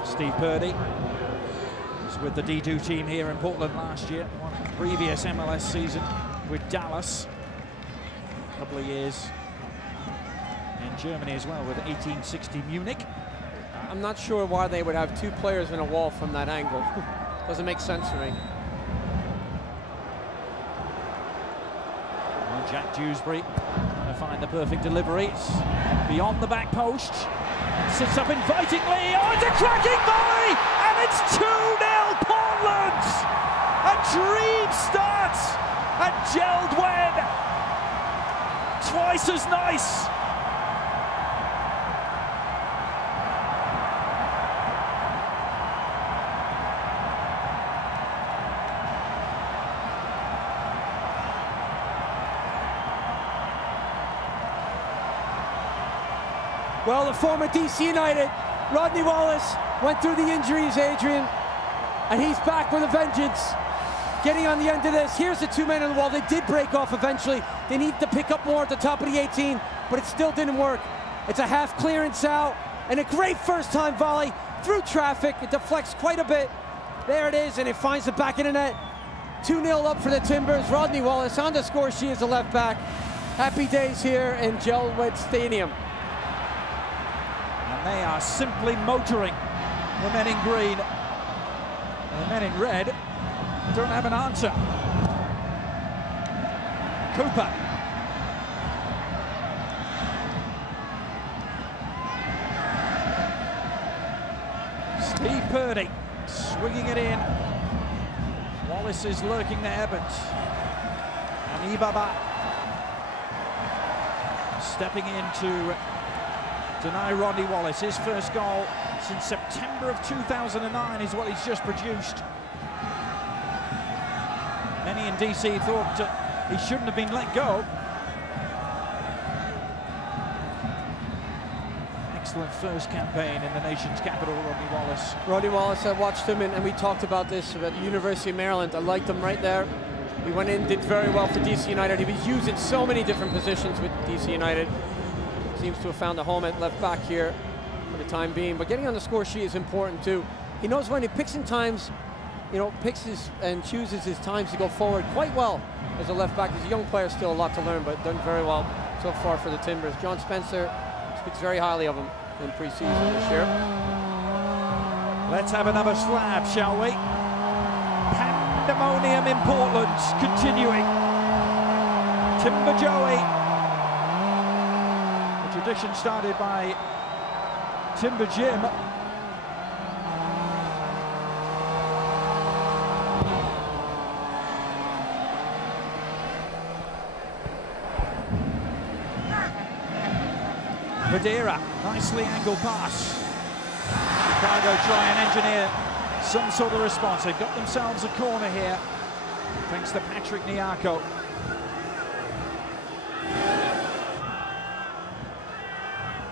Steve Purdy was with the D2 team here in Portland last year. One previous MLS season with Dallas. A couple of years in Germany as well with 1860 Munich. I'm not sure why they would have 2 players in a wall from that angle. Doesn't make sense to me. Well, Jack Dewsbury to find the perfect delivery. It's beyond the back post. Sits up invitingly. Oh, it's a cracking volley! And it's 2-0 Portland! A dream start at Gerald Wen. Twice as nice. Well, the former DC United, Rodney Wallace, went through the injuries, Adrian, and he's back with a vengeance. Getting on the end of this. Here's the 2 men on the wall. They did break off eventually. They need to pick up more at the top of the 18, but it still didn't work. It's a half clearance out, and a great first-time volley through traffic. It deflects quite a bit. There it is, and it finds the back of the net. 2-0 up for the Timbers. Rodney Wallace on the score sheet as a left back. Happy days here in Gelwed Stadium. And they are simply motoring, the men in green. And the men in red don't have an answer. Cooper. Steve Purdy swinging it in. Wallace is lurking there, but and Ibaba stepping in to deny Rodney Wallace. His first goal since September of 2009 is what he's just produced. Many in DC thought he shouldn't have been let go. Excellent first campaign in the nation's capital, Rodney Wallace. Rodney Wallace, I watched him, and we talked about this at the University of Maryland. I liked him right there. He went in, did very well for DC United. He was used in so many different positions with DC United. Seems to have found a home at left back here for the time being. But getting on the score sheet is important too. He knows when he picks in times, you know, picks his and chooses his times to go forward quite well as a left back. He's a young player, still a lot to learn, but done very well so far for the Timbers. John Spencer speaks very highly of him in pre-season this year. Let's have another slab, shall we? Pandemonium in Portland continuing. Timber Joey. The tradition started by Timber Jim. Vadera, nicely angled pass. Chicago try and engineer some sort of response. They've got themselves a corner here, thanks to Patrick Nyako.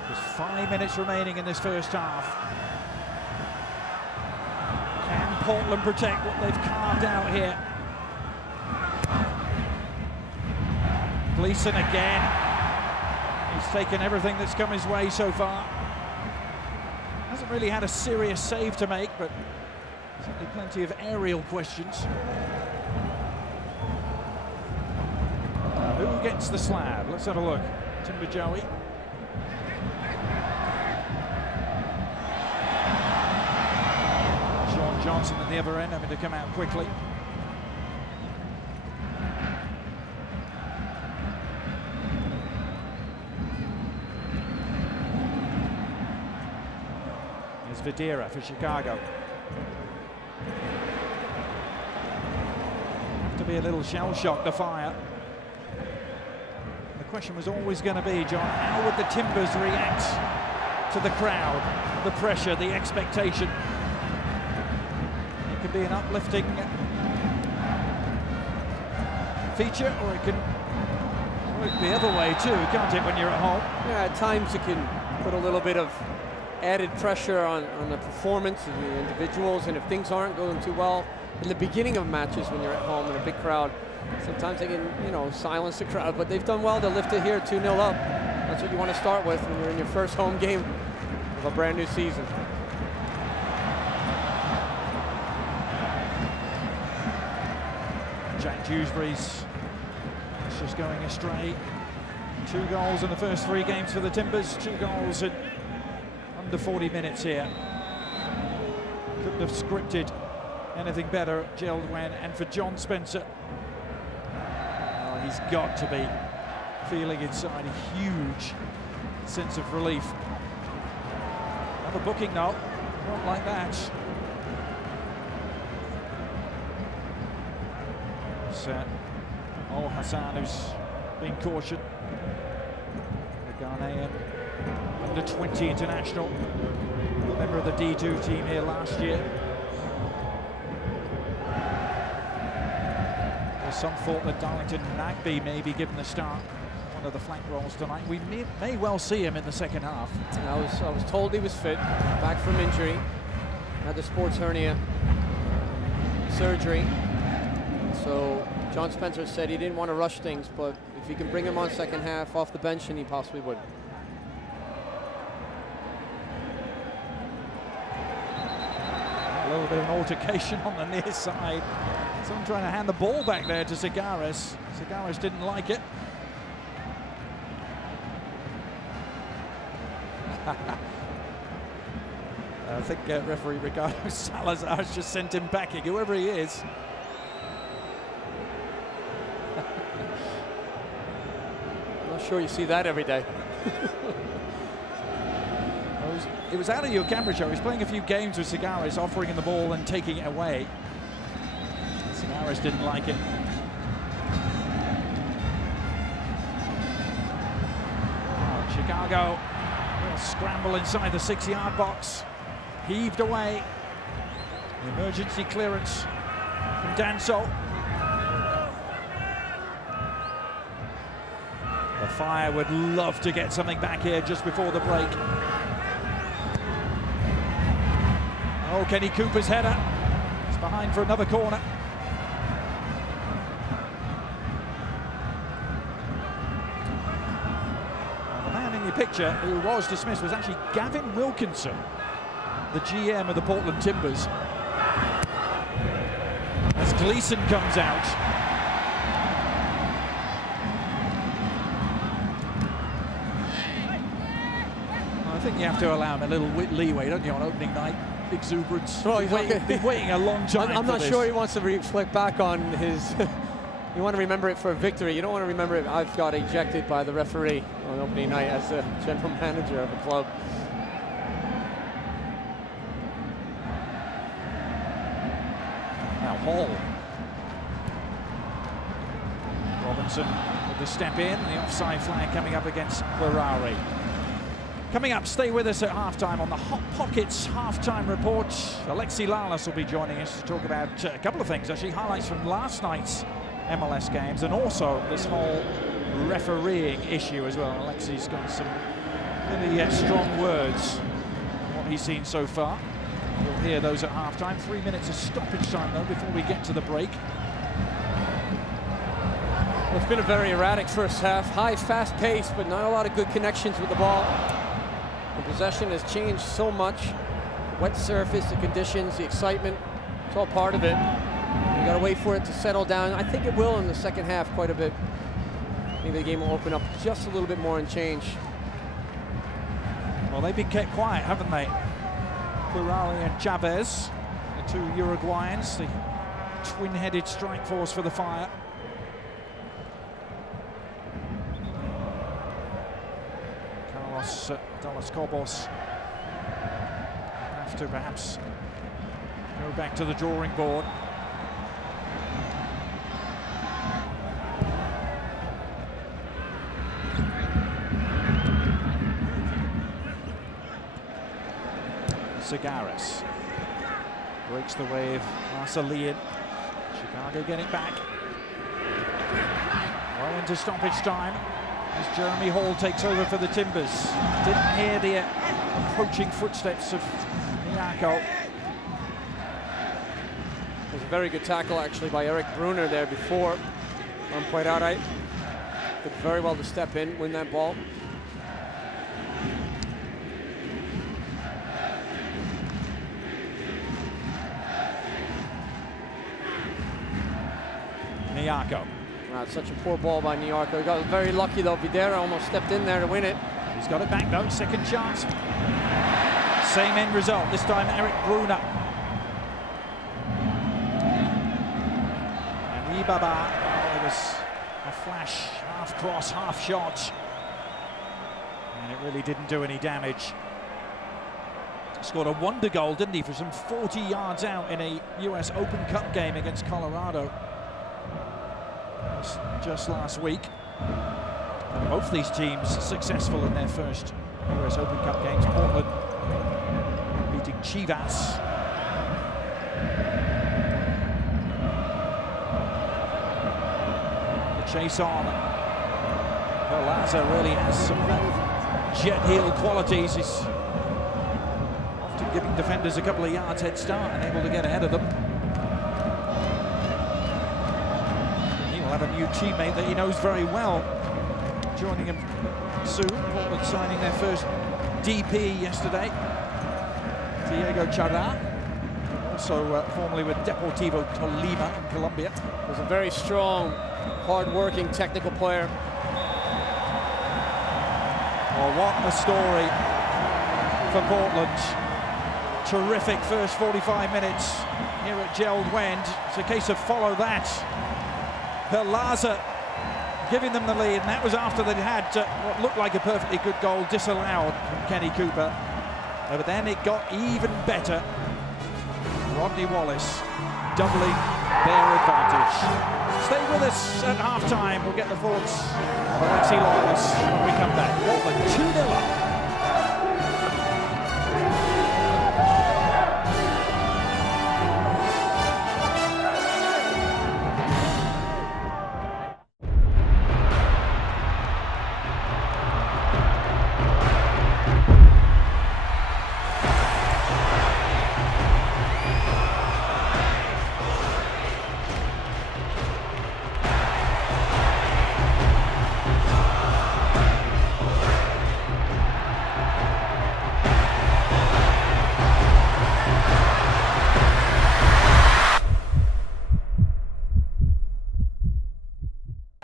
There's 5 minutes remaining in this first half. Can Portland protect what they've carved out here? Gleason again. He's taken everything that's come his way so far. Hasn't really had a serious save to make, but certainly plenty of aerial questions. Who gets the slab? Let's have a look. Timber Joey. Sean Johnson at the other end, having to come out quickly. Vadera for Chicago. Have to be a little shell-shocked to fire. The question was always going to be, John, how would the Timbers react to the crowd, the pressure, the expectation? It could be an uplifting feature, or it can work the other way too, can't it, when you're at home? Yeah, at times it can put a little bit of added pressure on the performance of the individuals, and if things aren't going too well in the beginning of matches when you're at home in a big crowd, sometimes they can, you know, silence the crowd, but they've done well to lift it here 2-0 up. That's what you want to start with when you're in your first home game of a brand new season. Jack Dewsbury's just going astray. 2 goals in the first 3 games for the Timbers, 2 goals in under 40 minutes here. Couldn't have scripted anything better at Gelwin. And for John Spencer, he's got to be feeling inside a huge sense of relief. Another booking note, not like that. Set. Hassan, who's been cautioned. The Ghanaian under-20 international, a member of the D2 team here last year. There's some thought that Darlington Nagbe may be given the start one of the flank roles tonight. We may well see him in the second half. I was told he was fit, back from injury, had the sports hernia surgery. So John Spencer said he didn't want to rush things, but if you can bring him on second half off the bench, then he possibly would. A little bit of an altercation on the near side. Someone trying to hand the ball back there to Segares. Segares didn't like it. I think referee Ricardo Salazar has just sent him packing, whoever he is. I'm not sure you see that every day. It was out of your camera show. He's playing a few games with Segares, offering him the ball and taking it away. Segares didn't like it. Oh, Chicago will scramble inside the 6-yard box. Heaved away. The emergency clearance from Danso. The Fire would love to get something back here just before the break. Oh, Kenny Cooper's header. It's behind for another corner. The man in your picture who was dismissed was actually Gavin Wilkinson, the GM of the Portland Timbers. As Gleason comes out. I think you have to allow him a little leeway, don't you, on opening night? Exuberance. Well, he's been waiting a long time. I'm not sure he wants to reflect back on his. You want to remember it for a victory. You don't want to remember it. I've got ejected by the referee on opening night as the general manager of the club. Now Hall. Robinson with the step in. The offside flag coming up against Guerrari. Coming up, stay with us at halftime on the Hot Pockets halftime report. Alexi Lalas will be joining us to talk about a couple of things, actually. Highlights from last night's MLS games and also this whole refereeing issue as well. Alexi's got some really strong words on what he's seen so far. We'll hear those at halftime. 3 minutes of stoppage time, though, before we get to the break. Well, it's been a very erratic first half. High, fast pace, but not a lot of good connections with the ball. The possession has changed so much. Wet surface, the conditions, the excitement, it's all part of it. You got to wait for it to settle down. I think it will in the second half quite a bit. Maybe the game will open up just a little bit more and change. Well, they've been kept quiet, haven't they? Guerrari and Chavez, the two Uruguayans, the twin-headed strike force for the Fire. Dallas Cobos have to perhaps go back to the drawing board. Segares breaks the wave. Marcelian. Chicago getting back. Well into stoppage time as Jeremy Hall takes over for the Timbers. Didn't hear the approaching footsteps of Miyako. There's a very good tackle actually by Eric Bruner there before. Quite out. I did very well to step in, win that ball. Miyako. It's such a poor ball by New York. He got very lucky though. Videra almost stepped in there to win it. He's got it back though, second chance. Same end result, this time Eric Bruner. And Ibaba, oh, it was a flash, half cross, half shot. And it really didn't do any damage. Scored a wonder goal, didn't he, for some 40 yards out in a US Open Cup game against Colorado. Just last week. And both these teams successful in their first US Open Cup games. Portland beating Chivas. The chase on. Perlaza really has some jet heel qualities. He's often giving defenders a couple of yards head start and able to get ahead of them. He'll have a new teammate that he knows very well joining him soon. Portland signing their first DP yesterday, Diego Chara, also formerly with Deportivo Tolima in Colombia. He's a very strong, hard-working, technical player. Well, what a story for Portland. Terrific first 45 minutes here at Gerald Wend. It's a case of follow that. Perlaza giving them the lead, and that was after they'd had what looked like a perfectly good goal disallowed from Kenny Cooper. But then it got even better. Rodney Wallace doubling their advantage. Stay with us at half-time. We'll get the thoughts of Alexi Lalas when we come back. Portland 2-0 up.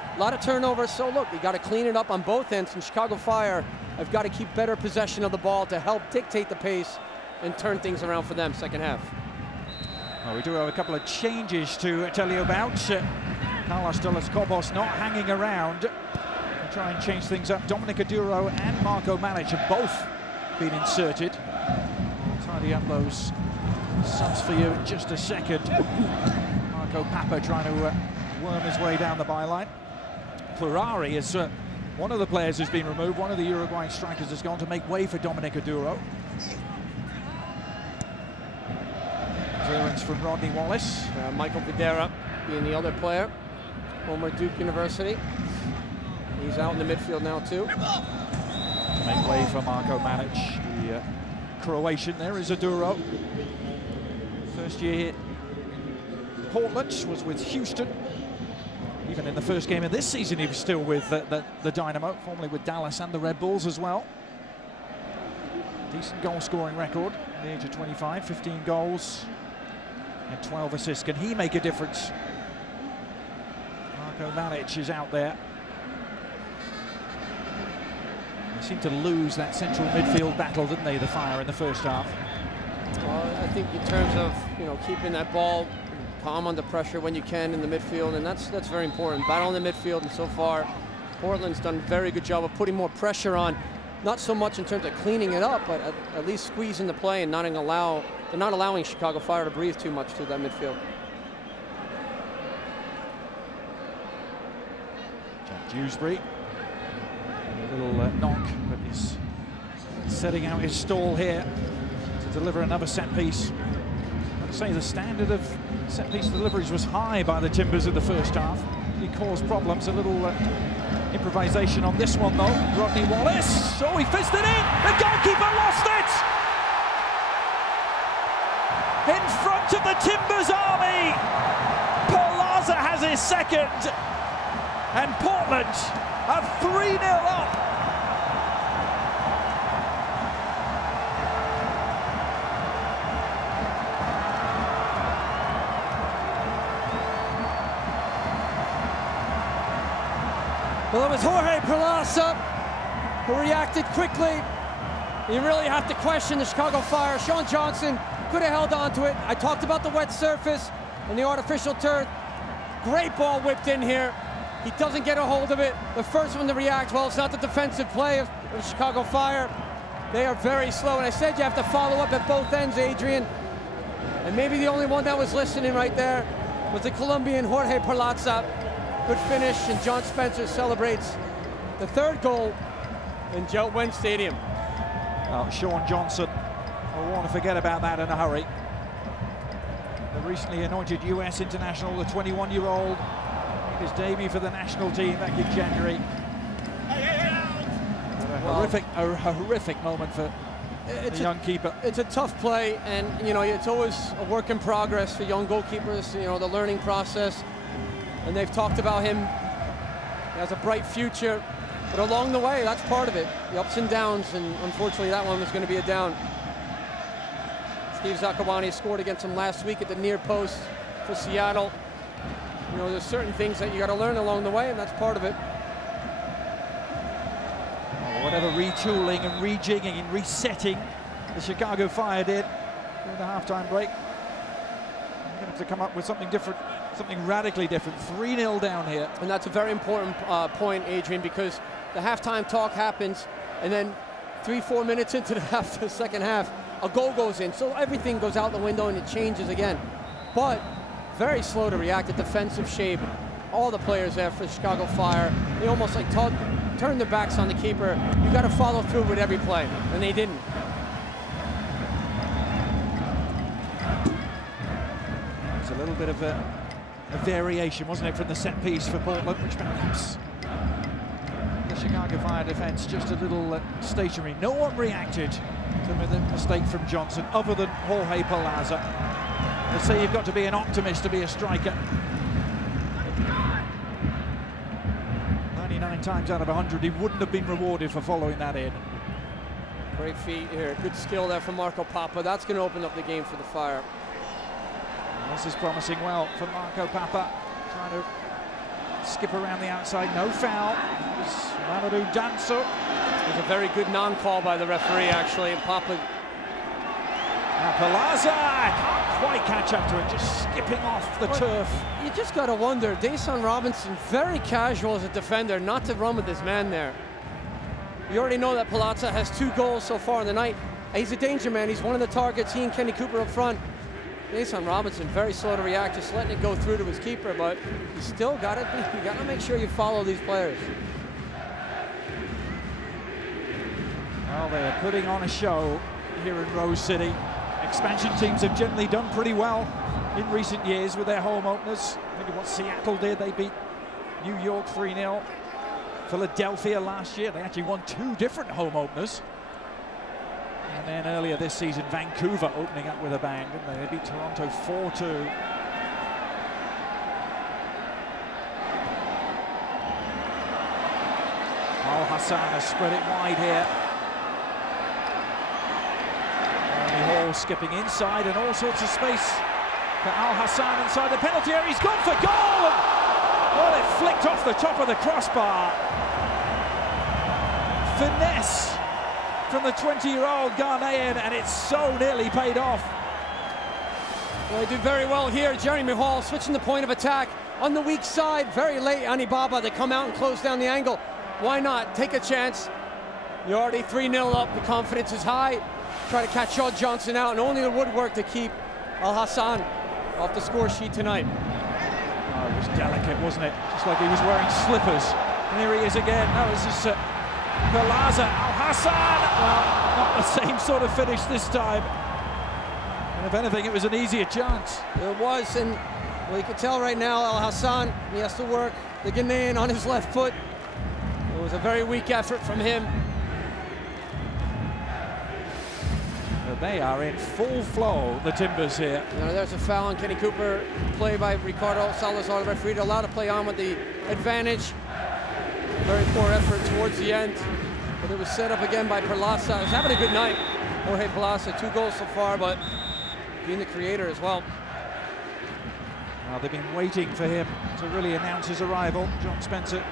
A lot of turnovers, so look, you got to clean it up on both ends, and Chicago Fire have got to keep better possession of the ball to help dictate the pace and turn things around for them second half. Well, we do have a couple of changes to tell you about. Carlos de los Cobos not hanging around to try and change things up. Dominic Aduro and Marco Manic have both been inserted. I'll tidy up those subs for you in just a second. Marco Papa trying to worm his way down the byline. Ferrari is one of the players who's been removed. One of the Uruguayan strikers has gone to make way for Dominic Aduro. Clearance from Rodney Wallace. Michael Videra being the other player, former Duke University. He's out in the midfield now too. To make way for Marco Manic, the Croatian. There is Aduro. First year here. Portland was with Houston. Even in the first game of this season, he was still with the Dynamo, formerly with Dallas and the Red Bulls as well. Decent goal-scoring record at the age of 25, 15 goals and 12 assists. Can he make a difference? Marco Manic is out there. They seemed to lose that central midfield battle, didn't they, the Fire, in the first half? Well, I think in terms of, keeping that ball calm under pressure when you can in the midfield, and that's very important. Battle in the midfield, and so far Portland's done a very good job of putting more pressure on, not so much in terms of cleaning it up, but at least squeezing the play and they're not allowing Chicago Fire to breathe too much through that midfield. Jack Dewsbury, a little knock, but he's setting out his stall here to deliver another set piece. I'd say the standard of set-piece deliveries was high by the Timbers in the first half. He caused problems. A little improvisation on this one, though. Rodney Wallace. Oh, he fisted it! The goalkeeper lost it! In front of the Timbers army! Perlaza has his second. And Portland are 3-0 up. Well, it was Jorge Perlaza who reacted quickly. You really have to question the Chicago Fire. Sean Johnson could have held on to it. I talked about the wet surface and the artificial turf. Great ball whipped in here. He doesn't get a hold of it. The first one to react, well, it's not the defensive play of Chicago Fire. They are very slow, and I said you have to follow up at both ends, Adrian. And maybe the only one that was listening right there was the Colombian Jorge Perlaza. Good finish, and John Spencer celebrates the third goal in Gerald Wend Stadium. Well, Sean Johnson will want to forget about that in a hurry. The recently anointed US international, the 21-year-old, made his debut for the national team back in January. A horrific moment for the young keeper. It's a tough play, and you know it's always a work in progress for young goalkeepers. You know, the learning process, and they've talked about him. He has a bright future, but along the way, that's part of it. The ups and downs, and unfortunately, that one was going to be a down. Steve Zakawani scored against him last week at the near post for Seattle. You know, there's certain things that you got to learn along the way, and that's part of it. Whatever retooling and rejigging and resetting the Chicago Fire did during the halftime break, they're going to have to come up with something different, something radically different. 3-0 down here. And that's a very important point, Adrian, because the halftime talk happens, and then 3-4 minutes into the second half, a goal goes in. So everything goes out the window and it changes again. But very slow to react, a defensive shape. All the players there for Chicago Fire, they almost like turned their backs on the keeper. You got to follow through with every play, and they didn't. It's a little bit of a variation, wasn't it, from the set piece for Portland, which perhaps the Chicago Fire defense just a little stationary. No one reacted to the mistake from Johnson other than Jorge Palaza. They say you've got to be an optimist to be a striker. 99 times out of 100, he wouldn't have been rewarded for following that in. Great feet here, good skill there from Marco Papa. That's going to open up the game for the Fire. And this is promising well for Marco Papa, trying to skip around the outside. No foul. It was Mamadou Danso. It was a very good non-call by the referee, actually, and Papa. Now Palaza can't quite catch up to it, just skipping off the turf. You just got to wonder, Dason Robinson, very casual as a defender, not to run with his man there. You already know that Palazza has 2 goals so far in the night. He's a danger man. He's one of the targets. He and Kenny Cooper up front. Dason Robinson very slow to react, just letting it go through to his keeper, but you still got to make sure you follow these players. Well, they're putting on a show here in Rose City. Expansion teams have generally done pretty well in recent years with their home openers. Look at what Seattle did. They beat New York 3-0. Philadelphia last year, they actually won 2 different home openers. And then earlier this season, Vancouver opening up with a bang, didn't they? They beat Toronto 4-2. Al Hassan has spread it wide here. Hall skipping inside and all sorts of space for Al Hassan inside the penalty area. He's gone for goal! Well, it flicked off the top of the crossbar. Finesse from the 20-year-old Ghanaian, and it's so nearly paid off. Well, they do very well here. Jeremy Hall switching the point of attack on the weak side. Very late, Anibaba. They come out and close down the angle. Why not? Take a chance. You're already 3-0 up. The confidence is high. Try to catch Shaw Johnson out, and only the woodwork to keep Al Hassan off the score sheet tonight. Oh, it was delicate, wasn't it? Just like he was wearing slippers. And here he is again. That was just Palaza. Al Hassan! Well, not the same sort of finish this time. And if anything, it was an easier chance. It was, and well, you can tell right now, Al Hassan, he has to work the Ghanaian on his left foot. It was a very weak effort from him. They are in full flow, the Timbers here. You know, there's a foul on Kenny Cooper, play by Ricardo Salazar, the referee, allowed to play on with the advantage. Very poor effort towards the end, but it was set up again by Perlaza. He's having a good night. Jorge Perlaza, 2 goals so far, but being the creator as well. Well, they've been waiting for him to really announce his arrival. John Spencer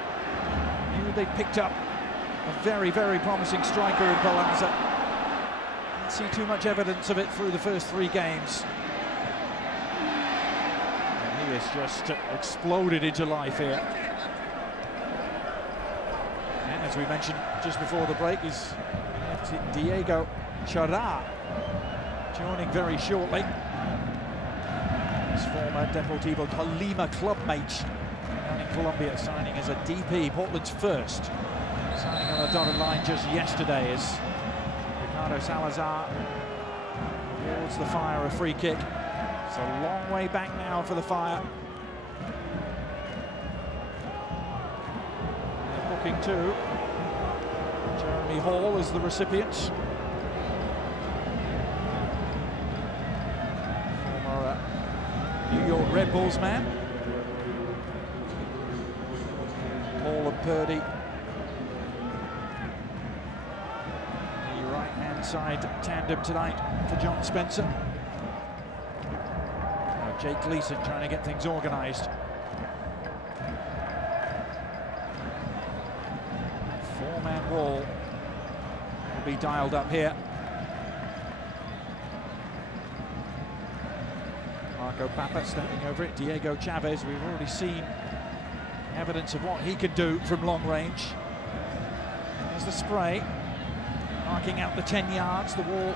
knew they picked up a very, very promising striker in Perlaza. See too much evidence of it through the first 3 games. And he has just exploded into life here. And as we mentioned just before the break, is Diego Chara joining very shortly. His former Deportivo Tolima clubmate down in Colombia, signing as a DP, Portland's first. Signing on the dotted line just yesterday is Ricardo Salazar awards the Fire a free kick. It's a long way back now for the Fire. They're booking 2. Jeremy Hall as the recipients. Former New York Red Bulls man. Hall and Purdy. The right-hand side tandem tonight for John Spencer. Jake Gleason trying to get things organised. Four-man wall will be dialed up here. Marco Papa standing over it. Diego Chavez, we've already seen evidence of what he can do from long range. There's the spray, marking out the 10 yards, the wall.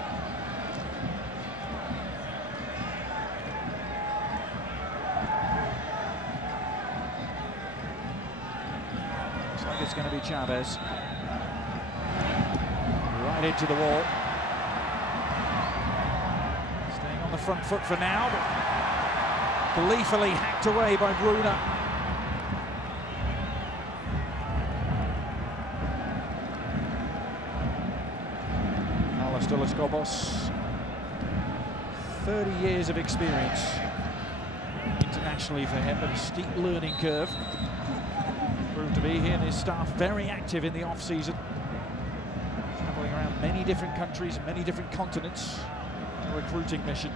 Looks like it's going to be Chavez. Right into the wall. Staying on the front foot for now, but gleefully hacked away by Bruner. Gobos, 30 years of experience internationally for him, but a steep learning curve. Proved to be he and his staff very active in the off-season, traveling around many different countries and many different continents on a recruiting mission.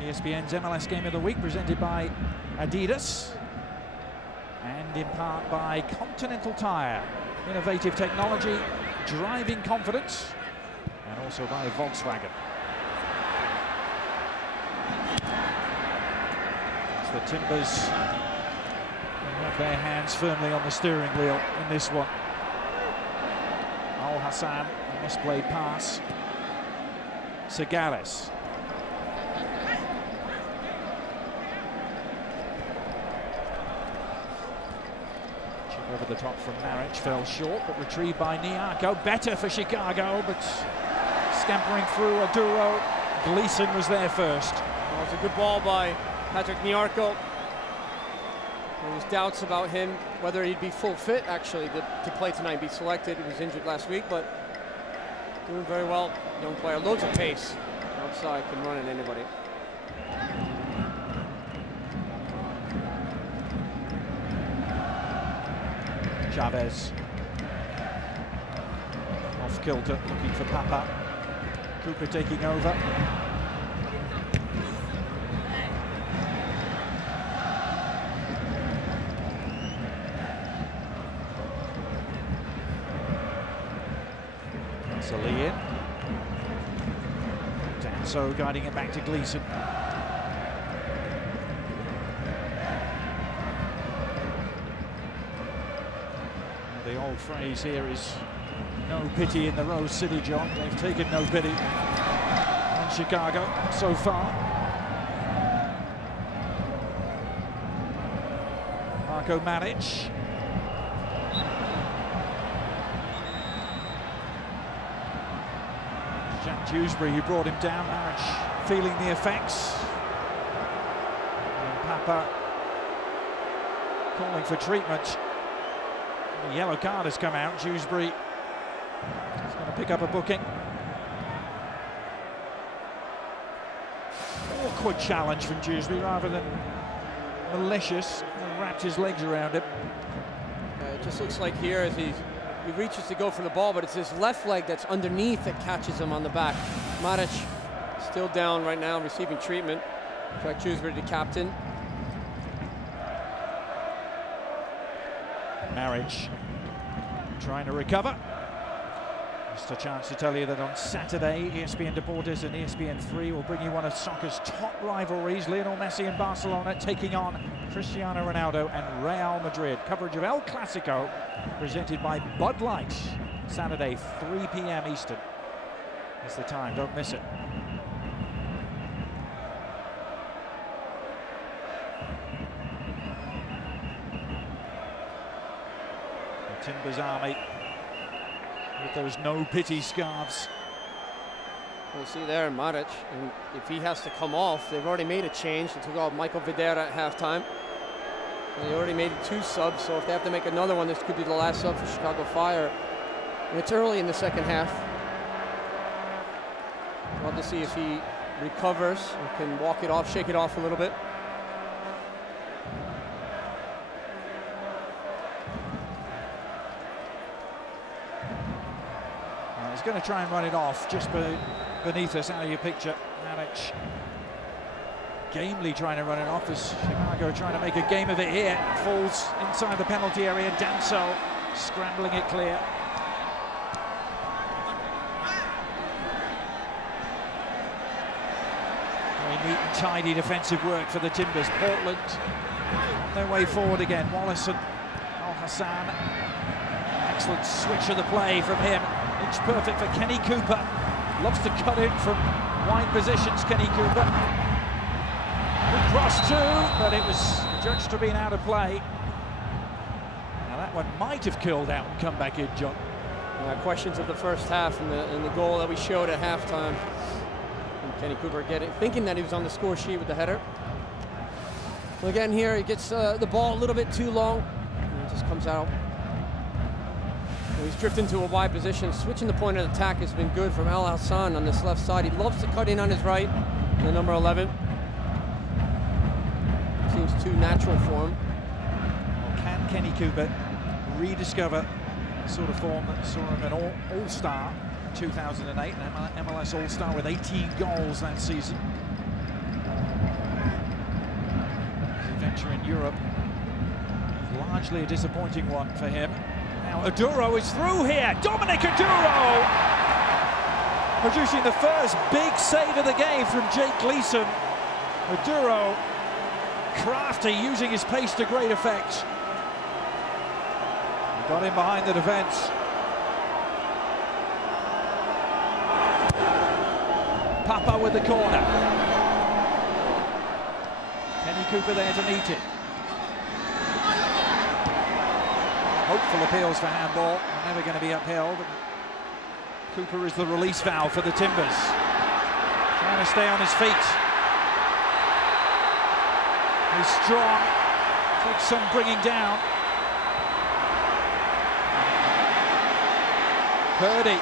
ESPN's MLS Game of the Week presented by Adidas and in part by Continental Tire. Innovative technology, driving confidence, and also by Volkswagen. It's the Timbers who have their hands firmly on the steering wheel in this one. Al Hassan, a misplayed pass. Segales. Over the top from Maric, fell short, but retrieved by Niarco. Better for Chicago, but scampering through Aduro. Gleason was there first. Well, it was a good ball by Patrick Niarco. There was doubts about him, whether he'd be full fit, actually, to play tonight, be selected. He was injured last week, but doing very well. Young player, loads of pace. Outside, can run at anybody. Chavez. Off kilter, looking for Papa. Cooper taking over. Lee in. Danso guiding it back to Gleason. The old phrase here is no pity in the Rose City, John. They've taken no pity on Chicago so far. Marco Maric. Jack Dewsbury who brought him down. Maric feeling the effects. And Papa calling for treatment. The yellow card has come out. Dewsbury is going to pick up a booking. Awkward challenge from Dewsbury rather than malicious. He wrapped his legs around him. It just looks like here as he reaches to go for the ball, but it's his left leg that's underneath that catches him on the back. Maric still down right now, receiving treatment. Jack Dewsbury, the captain. Maric trying to recover. Just a chance to tell you that on Saturday, ESPN Deportes and ESPN3 will bring you one of soccer's top rivalries, Lionel Messi and Barcelona taking on Cristiano Ronaldo and Real Madrid. Coverage of El Clasico presented by Bud Light, Saturday, 3 p.m. Eastern. That's the time, don't miss it. Timbers Army with those no pity scarves. We'll see there Maric, and if he has to come off, they've already made a change. They took out Michael Videra at halftime. They already made 2 subs, so if they have to make another one, this could be the last sub for Chicago Fire. And it's early in the second half. Love to see if he recovers and can walk it off, shake it off a little bit. He's going to try and run it off just beneath us out of your picture. Alex gamely trying to run it off as Chicago trying to make a game of it here. Falls inside the penalty area. Danso scrambling it clear. Very neat and tidy defensive work for the Timbers. Portland on their way forward again. Wallace and Al-Hassan. Excellent switch of the play from him. Inch perfect for Kenny Cooper. Loves to cut in from wide positions, Kenny Cooper. Good cross too, but it was judged to be out of play. Now that one might have curled out and come back in, John. Questions of the first half and the goal that we showed at halftime. And Kenny Cooper thinking that he was on the score sheet with the header. Well, again here, he gets the ball a little bit too long. And it just comes out. He's drifted into a wide position. Switching the point of attack has been good from Al Hassan on this left side. He loves to cut in on his right, the number 11. Seems too natural for him. Well, can Kenny Cooper rediscover the sort of form that saw him an all-star in 2008, an MLS all-star with 18 goals that season? His adventure in Europe, largely a disappointing one for him. Now Aduro is through here. Dominic Aduro producing the first big save of the game from Jake Gleason. Aduro, crafty, using his pace to great effect. He got in behind the defence. Papa with the corner. Kenny Cooper there to meet it. Hopeful appeals for handball, are never going to be upheld. Cooper is the release valve for the Timbers. Trying to stay on his feet. He's strong, takes some bringing down. Purdy.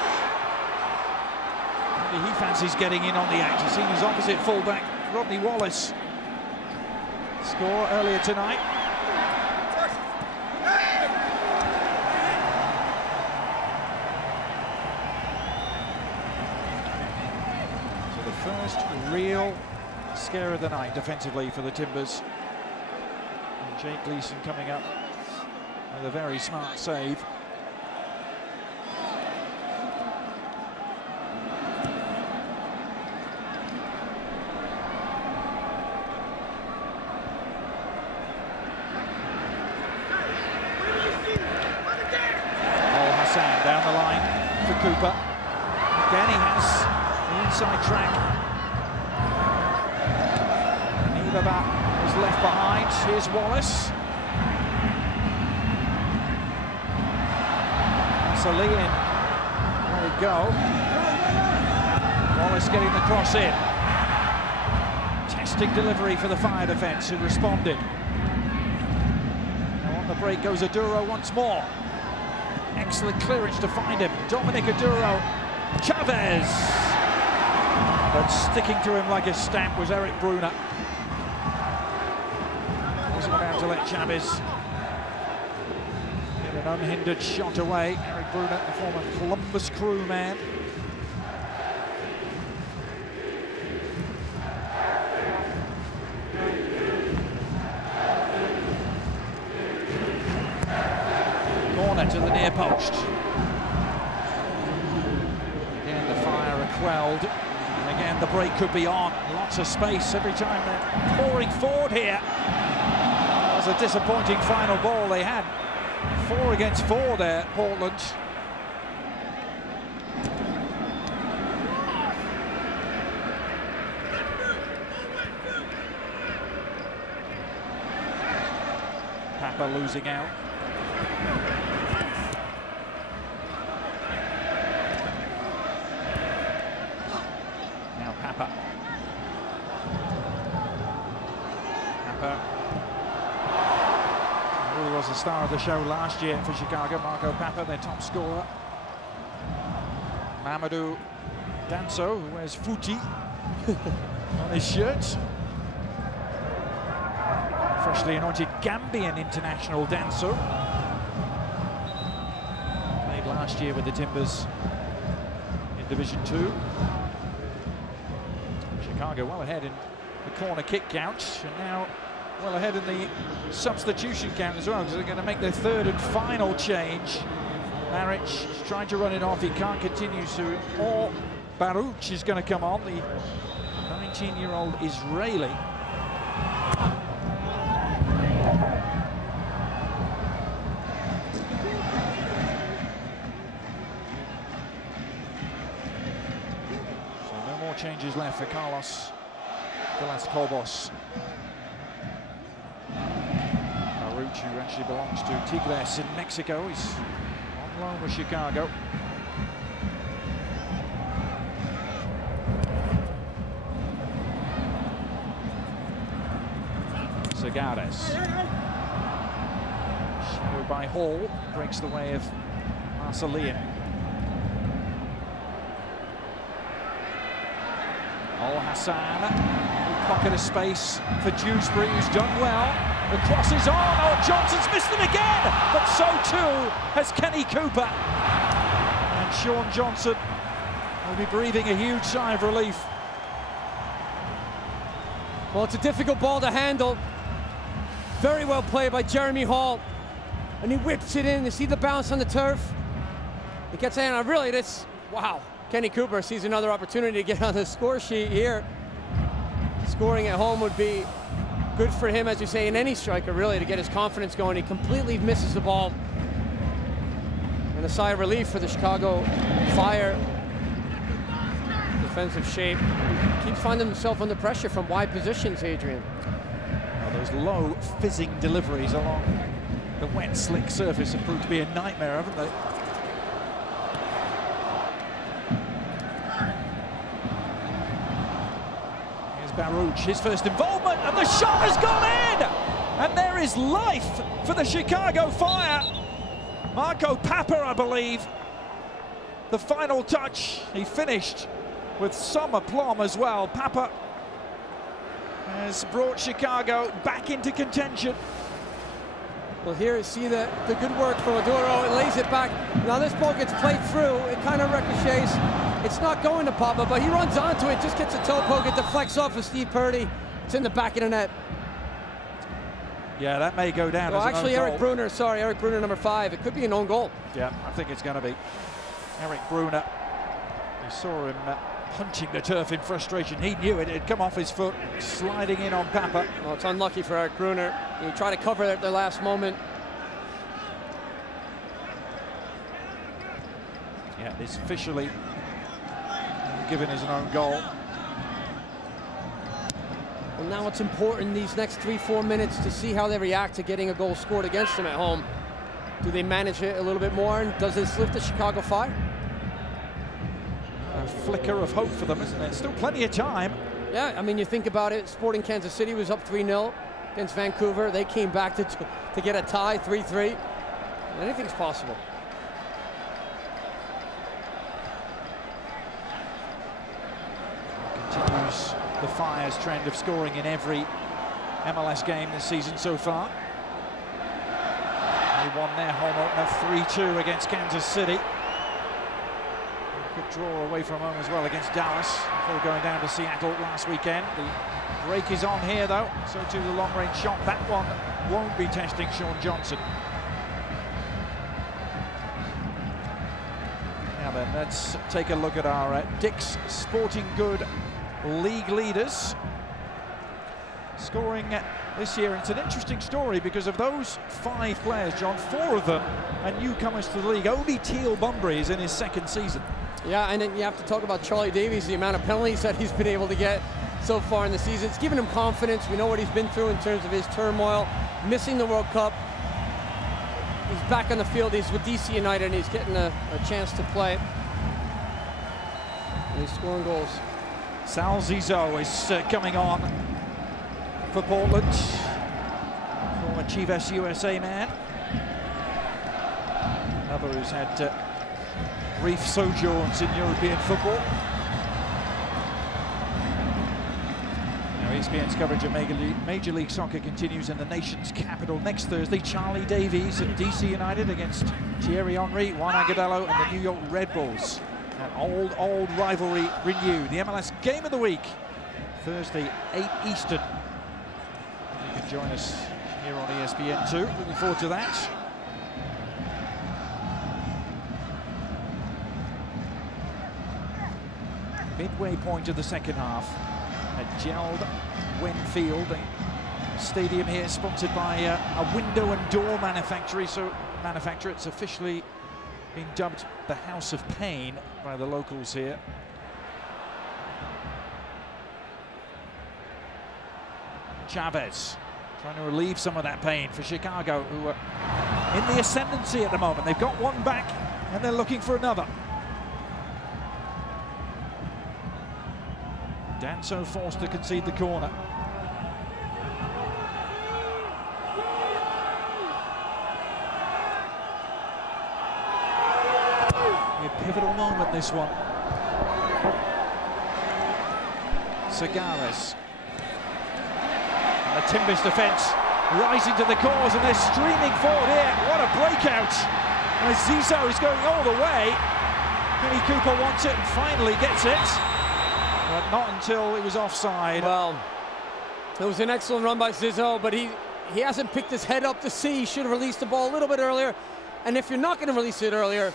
Maybe he fancies getting in on the act. He's seen his opposite fullback, Rodney Wallace, score earlier tonight. First real scare of the night defensively for the Timbers. And Jake Gleason coming up with a very smart save. Al-Hassan down the line for Cooper. Again, he has the inside track. Nibaba is left behind. Here's Wallace. Salian. There we go. Wallace getting the cross in. Testing delivery for the Fire defence who responded. Now on the break goes Aduro once more. Excellent clearance to find him. Dominic Aduro. Chavez. But sticking to him like a stamp was Eric Bruner. Wasn't about to let Chavez get an unhindered shot away. Eric Bruner, the former Columbus Crew man. Corner to the near post. Again, the Fire are quelled. And again, the break could be on. Lots of space every time they're pouring forward here. That was a disappointing final ball. They had 4 against 4 there, Portland. Papa losing out. Now Papa. star of the show last year for Chicago, Marco Papa, their top scorer. Mamadou Danso, who wears Footy on his shirt. Freshly anointed Gambian international Danso. Played last year with the Timbers in Division 2. Chicago well ahead in the corner kick count, and now well ahead in the substitution count as well, because they're going to make their third and final change. Maric is trying to run it off, he can't continue, so or Baruch is going to come on, the 19-year-old Israeli. So no more changes left for Carlos Villas-Cobos. Baruch, who actually belongs to Tigres in Mexico, he's on loan with Chicago. Segares. Shadowed by Hall, breaks the way of Marcellian. Al-Hassan, pocket of space for Dewsbury, who's done well. The cross is on, oh, Johnson's missed it again, but so too has Kenny Cooper. And Sean Johnson will be breathing a huge sigh of relief. Well, it's a difficult ball to handle. Very well played by Jeremy Hall. And he whips it in. You see the bounce on the turf. He gets in. Really, this, wow. Kenny Cooper sees another opportunity to get on the score sheet here. Scoring at home would be good for him, as you say, in any striker, really, to get his confidence going. He completely misses the ball. And a sigh of relief for the Chicago Fire. Defensive shape. Keeps finding himself under pressure from wide positions, Adrian. Those low fizzing deliveries along the wet, slick surface have proved to be a nightmare, haven't they? Here's Baruch, his first involvement, and the shot has gone in! And there is life for the Chicago Fire. Marco Papa, I believe. The final touch, he finished with some aplomb as well. Papa has brought Chicago back into contention. Well, here you see the good work from Maduro. It lays it back. Now this ball gets played through. It kind of ricochets. It's not going to Papa, but he runs onto it, just gets a toe poke. It deflects off of Steve Purdy. It's in the back of the net. Yeah, that may go down. Well, as actually, an own Eric goal. Bruner, sorry, Eric Bruner, number 5. It could be an own goal. Yeah, I think it's going to be. Eric Bruner. You saw him punching the turf in frustration. He knew it had come off his foot, sliding in on Papa. Well, it's unlucky for Eric Bruner. He tried to cover it at the last moment. Yeah, it's officially given as an own goal. Well, now it's important these next 3-4 minutes to see how they react to getting a goal scored against them at home. Do they manage it a little bit more, and does this lift the Chicago Fire? A flicker of hope for them, isn't it? Still plenty of time. Yeah, I mean, you think about it, Sporting Kansas City was up 3-0 against Vancouver. They came back to get a tie, 3-3. Anything's possible. Continues the Fire's trend of scoring in every MLS game this season so far. They won their home opener 3-2 against Kansas City. Good draw away from home as well against Dallas before going down to Seattle last weekend. The break is on here though, so too the long-range shot. That one won't be testing Sean Johnson. Now then, let's take a look at our Dick's Sporting Good League leaders. Scoring this year, it's an interesting story because of those 5 players, John, 4 of them are newcomers to the league. Only Teal Bunbury is in his 2nd season. Yeah, and then you have to talk about Charlie Davies, the amount of penalties that he's been able to get so far in the season. It's given him confidence. We know what he's been through in terms of his turmoil, missing the World Cup. He's back on the field. He's with DC United, and he's getting a chance to play. And he's scoring goals. Sal Zizzo is coming on for Portland. Former Chivas USA man. Cooper, who's had brief sojourns in European football. Now ESPN's coverage of Major League Soccer continues in the nation's capital. Next Thursday, Charlie Davies at DC United against Thierry Henry, Juan Agudelo and the New York Red Bulls. That old rivalry renewed. The MLS Game of the Week, Thursday, 8 Eastern. You can join us here on ESPN too. Looking forward to that. Midway point of the second half at Gerald Wen Field. The stadium here sponsored by a window and door manufacturer. It's officially been dubbed the House of Pain by the locals here. Chavez trying to relieve some of that pain for Chicago, who are in the ascendancy at the moment. They've got one back and they're looking for another. Danso forced to concede the corner. A pivotal moment, this one. Segares. And the Timbers defence rising to the cause, and they're streaming forward here. What a breakout! And Zizou is going all the way. Kenny Cooper wants it and finally gets it. But not until it was offside. Well, it was an excellent run by Zizou, but he hasn't picked his head up to see. He should have released the ball a little bit earlier. And if you're not going to release it earlier,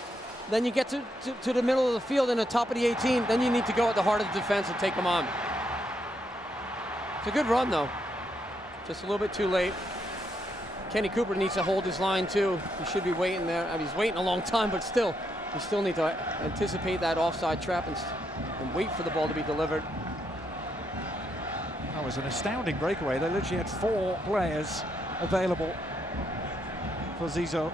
then you get to the middle of the field and the top of the 18, then you need to go at the heart of the defense and take them on. It's a good run, though. Just a little bit too late. Kenny Cooper needs to hold his line, too. He should be waiting there. I mean, he's waiting a long time, but still, you still need to anticipate that offside trap and wait for the ball to be delivered. That was an astounding breakaway. They literally had 4 players available for Zizou.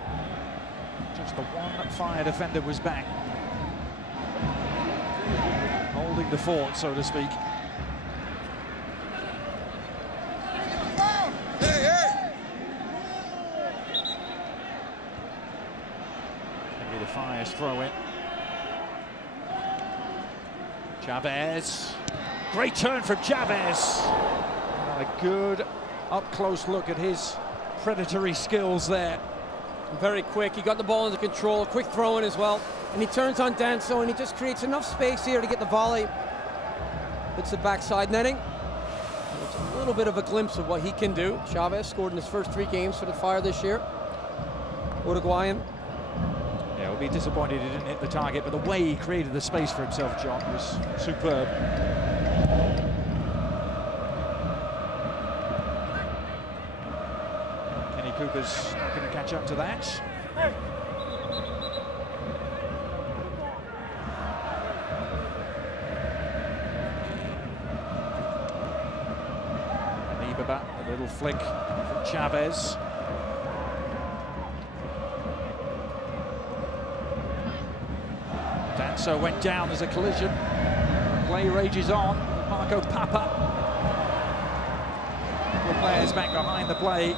Just the one fire defender was back, holding the fort, so to speak. Maybe the Fire's throw in. Chavez. Great turn from Chavez. And a good up-close look at his predatory skills there. Very quick. He got the ball under control. Quick throw in as well. And he turns on Danso, and he just creates enough space here to get the volley. It's the backside netting. It's a little bit of a glimpse of what he can do. Chavez scored in his first 3 games for the Fire this year. Uruguayan. Yeah, we'll be disappointed he didn't hit the target, but the way he created the space for himself, John, was superb. Kenny Cooper's not going to catch up to that. Ibaba, a little flick from Chavez. Danso went down, there's a collision. Play rages on. Marco Papa. The players back behind the play.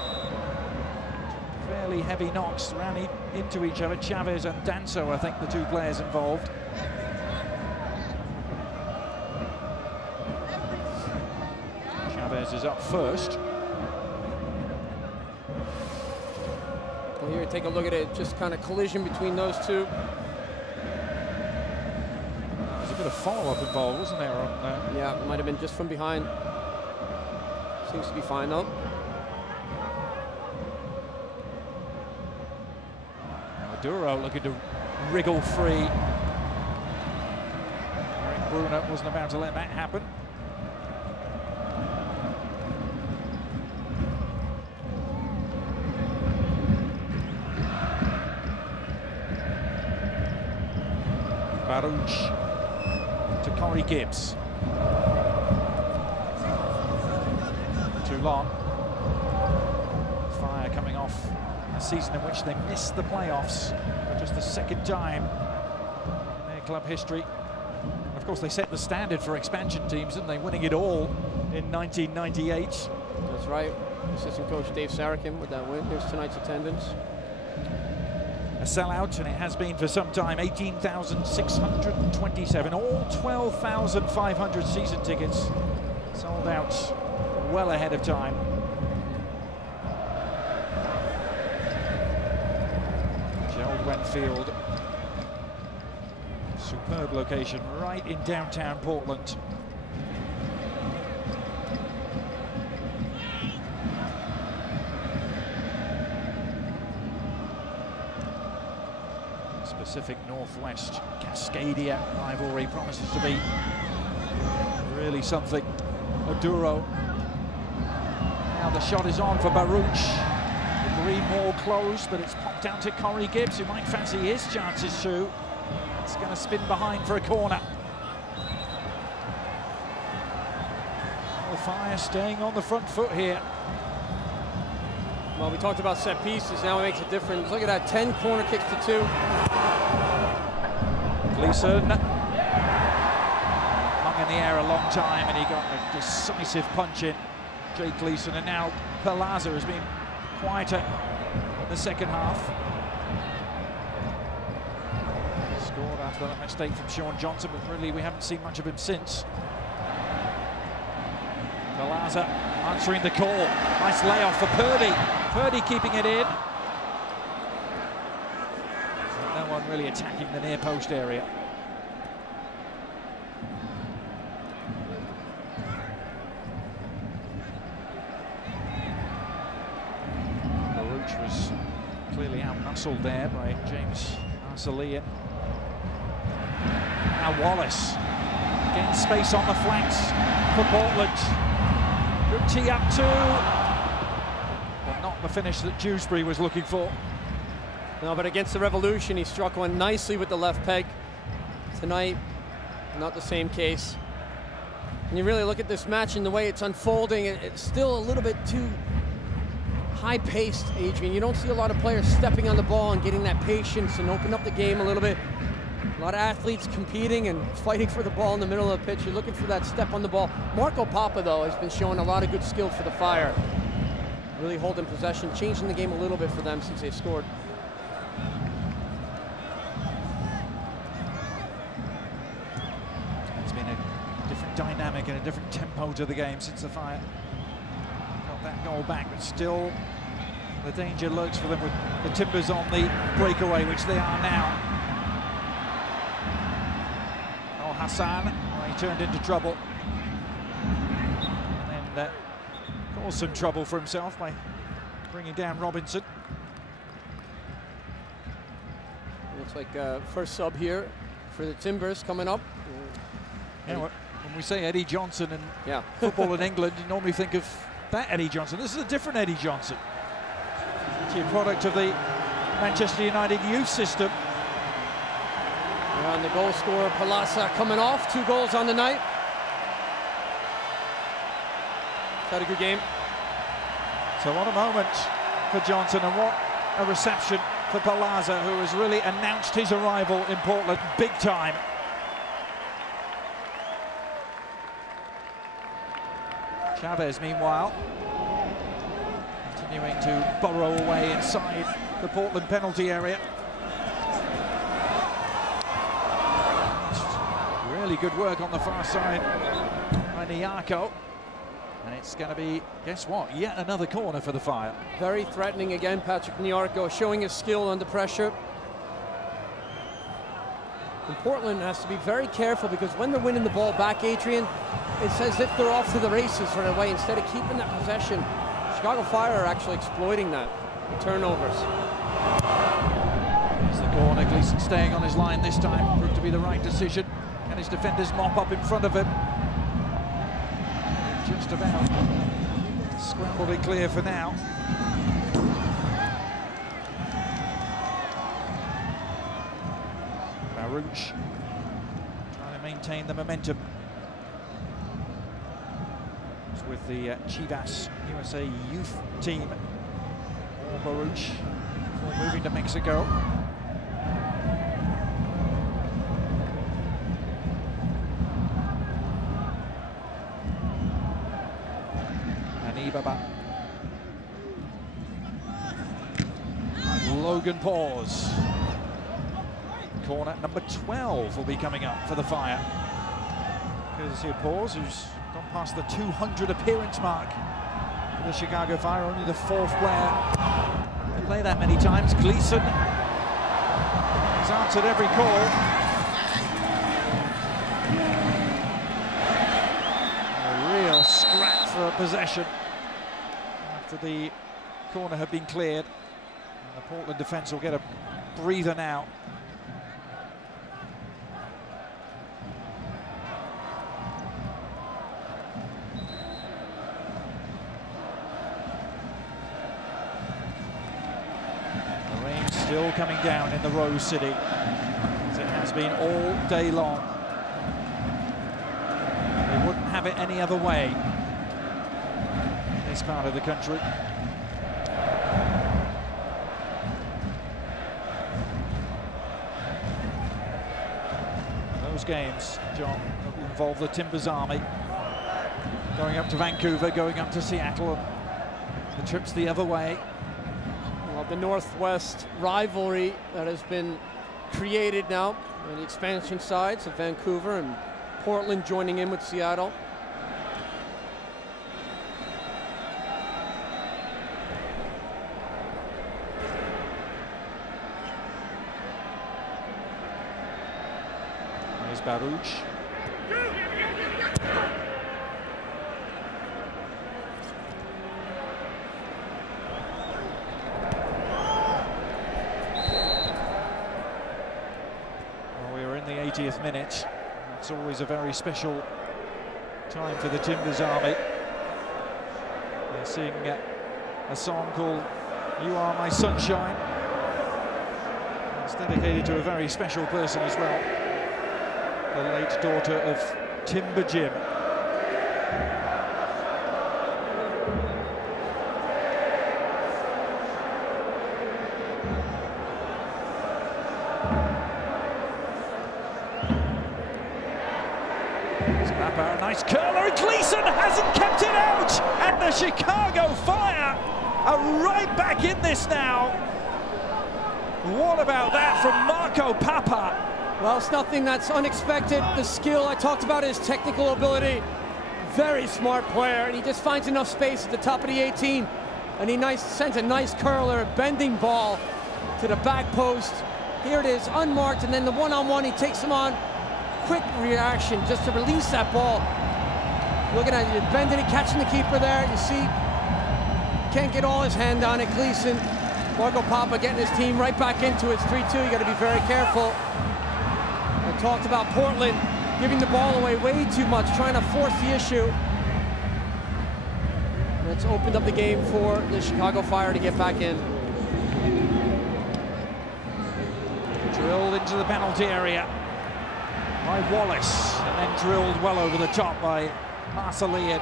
Fairly heavy knocks ran into each other. Chavez and Danso, I think, the 2 players involved. Chavez is up first. Well, here, take a look at it. Just kind of collision between those 2. Bit of follow-up involved, wasn't there? Yeah, it might have been just from behind. Seems to be fine though. Maduro looking to wriggle free. Bruner wasn't about to let that happen. Baruch to Corey Gibbs. Too long. Fire coming off a season in which they missed the playoffs for just the 2nd time in their club history. And of course, they set the standard for expansion teams, didn't they? Winning it all in 1998. That's right. Assistant coach Dave Sarakin with that win. Here's tonight's attendance. A sellout, and it has been for some time. 18,627, all 12,500 season tickets sold out well ahead of time. Gerald Wenfield, superb location right in downtown Portland. Pacific Northwest Cascadia rivalry promises to be really something. Maduro. Now the shot is on for Baruch. The green wall closed, but it's popped out to Corey Gibbs, who might fancy his chances too. It's going to spin behind for a corner. The Fire staying on the front foot here. Well, we talked about set pieces. Now it makes a difference. Look at that, 10 corner kicks to 2. Gleason hung in the air a long time, and he got a decisive punch in. Jake Gleason, and now Perlaza has been quieter in the second half. Scored after that mistake from Sean Johnson, but really we haven't seen much of him since. Perlaza answering the call. Nice layoff for Purdy. Purdy keeping it in. No one really attacking the near post area. Baruch was clearly out-muscled there by James Arcelea. Now Wallace getting space on the flanks for Portland. Good tee up too, but not the finish that Dewsbury was looking for. No, but against the Revolution, he struck one nicely with the left peg. Tonight, not the same case. And you really look at this match and the way it's unfolding, it's still a little bit too high-paced, Adrian. You don't see a lot of players stepping on the ball and getting that patience and open up the game a little bit. A lot of athletes competing and fighting for the ball in the middle of the pitch. You're looking for that step on the ball. Marco Papa, though, has been showing a lot of good skill for the Fire. Really holding possession, changing the game a little bit for them since they've scored. It's been a different dynamic and a different tempo to the game since the Fire got that goal back, but still the danger lurks for them with the Timbers on the breakaway, which they are now. Oh, Hassan, well, he turned into trouble. And then caused some trouble for himself by bringing down Robinson. Looks like first sub here for the Timbers coming up. Yeah, when we say Eddie Johnson and football in England, you normally think of that Eddie Johnson. This is a different Eddie Johnson. It's a product of the Manchester United youth system. And the goal scorer, Palasa, coming off. 2 goals on the night. Had a good game. So what a moment for Johnson, and what a reception for Palasa, who has really announced his arrival in Portland big time. Chavez, meanwhile, continuing to burrow away inside the Portland penalty area. Really good work on the far side by Nyarko. And it's going to be, guess what, yet another corner for the Fire. Very threatening again, Patrick Nyarko, showing his skill under pressure. And Portland has to be very careful, because when they're winning the ball back, Adrian, it's as if they're off to the races right away. Instead of keeping that possession, Chicago Fire are actually exploiting that. The turnovers. It's the corner. Gleason staying on his line this time. Proved to be the right decision. Can his defenders mop up in front of him? Just about scrambled it clear for now. Baruch trying to maintain the momentum. It's with the Chivas USA youth team. Or Baruch before moving to Mexico. Baba. Logan Paws corner. Number 12 will be coming up for the Fire. Courtesy of Paws, who's gone past the 200 appearance mark for the Chicago Fire, only the 4th player to play that many times. Gleason has answered every call. A real scrap for possession after the corner had been cleared. And the Portland defence will get a breather now. The rain still coming down in the Rose City, as it has been all day long. They wouldn't have it any other way in this part of the country. Those games, John, will involve the Timbers Army going up to Vancouver, going up to Seattle, and the trips the other way. Well, the Northwest rivalry that has been created now on the expansion sides of Vancouver and Portland joining in with Seattle. There's Baruch. Well, we are in the 80th minute. It's always a very special time for the Timbers Army. They're singing a song called "You Are My Sunshine." It's dedicated to a very special person as well, the late daughter of Timber Jim. Scrapper, a nice curler, and Gleason hasn't kept it out, and the Chicago Fire are right back in this now. What about that from Marco Papa? Well, it's nothing that's unexpected. The skill I talked about, his technical ability. Very smart player, and he just finds enough space at the top of the 18. And he sends a nice curler, bending ball to the back post. Here it is, unmarked, and then the one-on-one, he takes him on. Quick reaction just to release that ball. Looking at it, bending it, catching the keeper there. You see, can't get all his hand on it. Gleason, Marco Papa getting his team right back into it. It's 3-2, you got to be very careful. I talked about Portland giving the ball away way too much, trying to force the issue. And it's opened up the game for the Chicago Fire to get back in. Drilled into the penalty area by Wallace, and then drilled well over the top by Marcellian.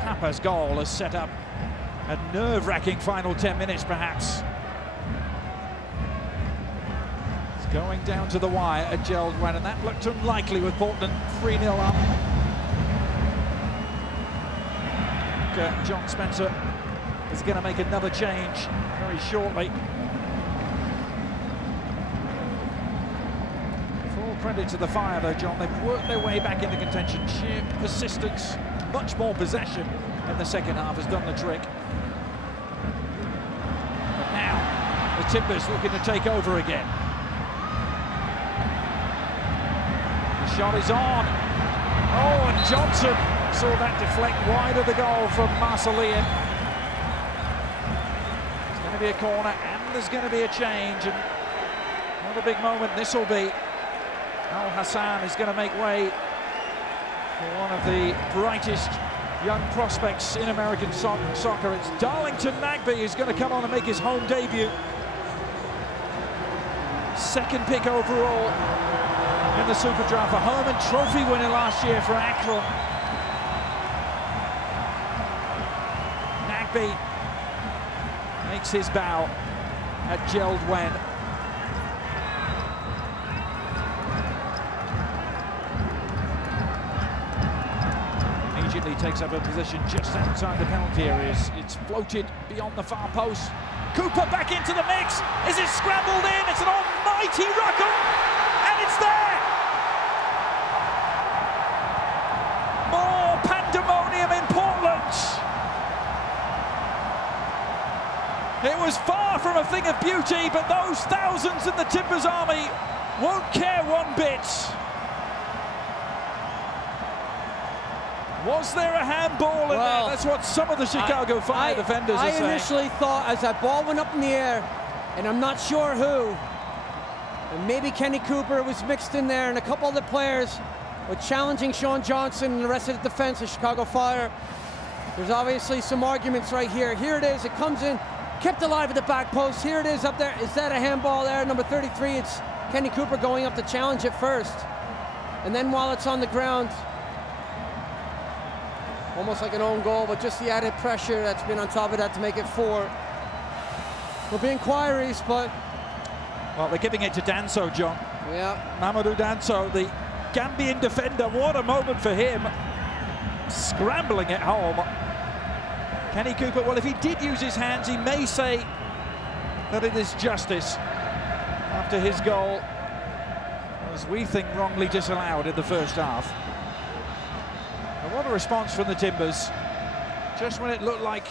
Papa's goal has set up a nerve-wracking final 10 minutes, perhaps. It's going down to the wire at Gerald Wen, and that looked unlikely with Portland 3-0 up. John Spencer is going to make another change very shortly. Full credit to the Fire, though, John. They've worked their way back into contention. Sheer persistence, much more possession in the second half has done the trick. But now, the Timbers looking to take over again. The shot is on. Oh, and Johnson saw that deflect wide of the goal from Marcellian. It's going to be a corner, and there's going to be a change, and what a big moment this will be. Al Hassan is going to make way for one of the brightest young prospects in American soccer. It's Darlington Nagbe who's going to come on and make his home debut. Second pick overall in the Super Draft, a Herman Trophy winner last year for Akron. Nagbe makes his bow at Gerald Wen. Immediately takes up a position just outside the penalty areas. It's floated beyond the far post. Cooper back into the mix. Is it scrambled in? It's an on mighty ruckle, and it's there! More pandemonium in Portland. It was far from a thing of beauty, but those thousands in the Timbers army won't care one bit. Was there a handball in there? That's what some of the Chicago Fire defenders are saying. I initially thought, as that ball went up in the air, and I'm not sure who, and maybe Kenny Cooper was mixed in there, and a couple other players were challenging Sean Johnson and the rest of the defense of Chicago Fire. There's obviously some arguments right here. Here it is, it comes in, kept alive at the back post. Here it is up there. Is that a handball there? Number 33, it's Kenny Cooper going up to challenge it first. And then while it's on the ground, almost like an own goal, but just the added pressure that's been on top of that to make it 4. There'll be inquiries, but... Well, they're giving it to Danso, John. Yeah. Mamadou Danso, the Gambian defender. What a moment for him. Scrambling it home. Kenny Cooper, well, if he did use his hands, he may say that it is justice after his goal, as we think wrongly disallowed in the first half. And what a response from the Timbers, just when it looked like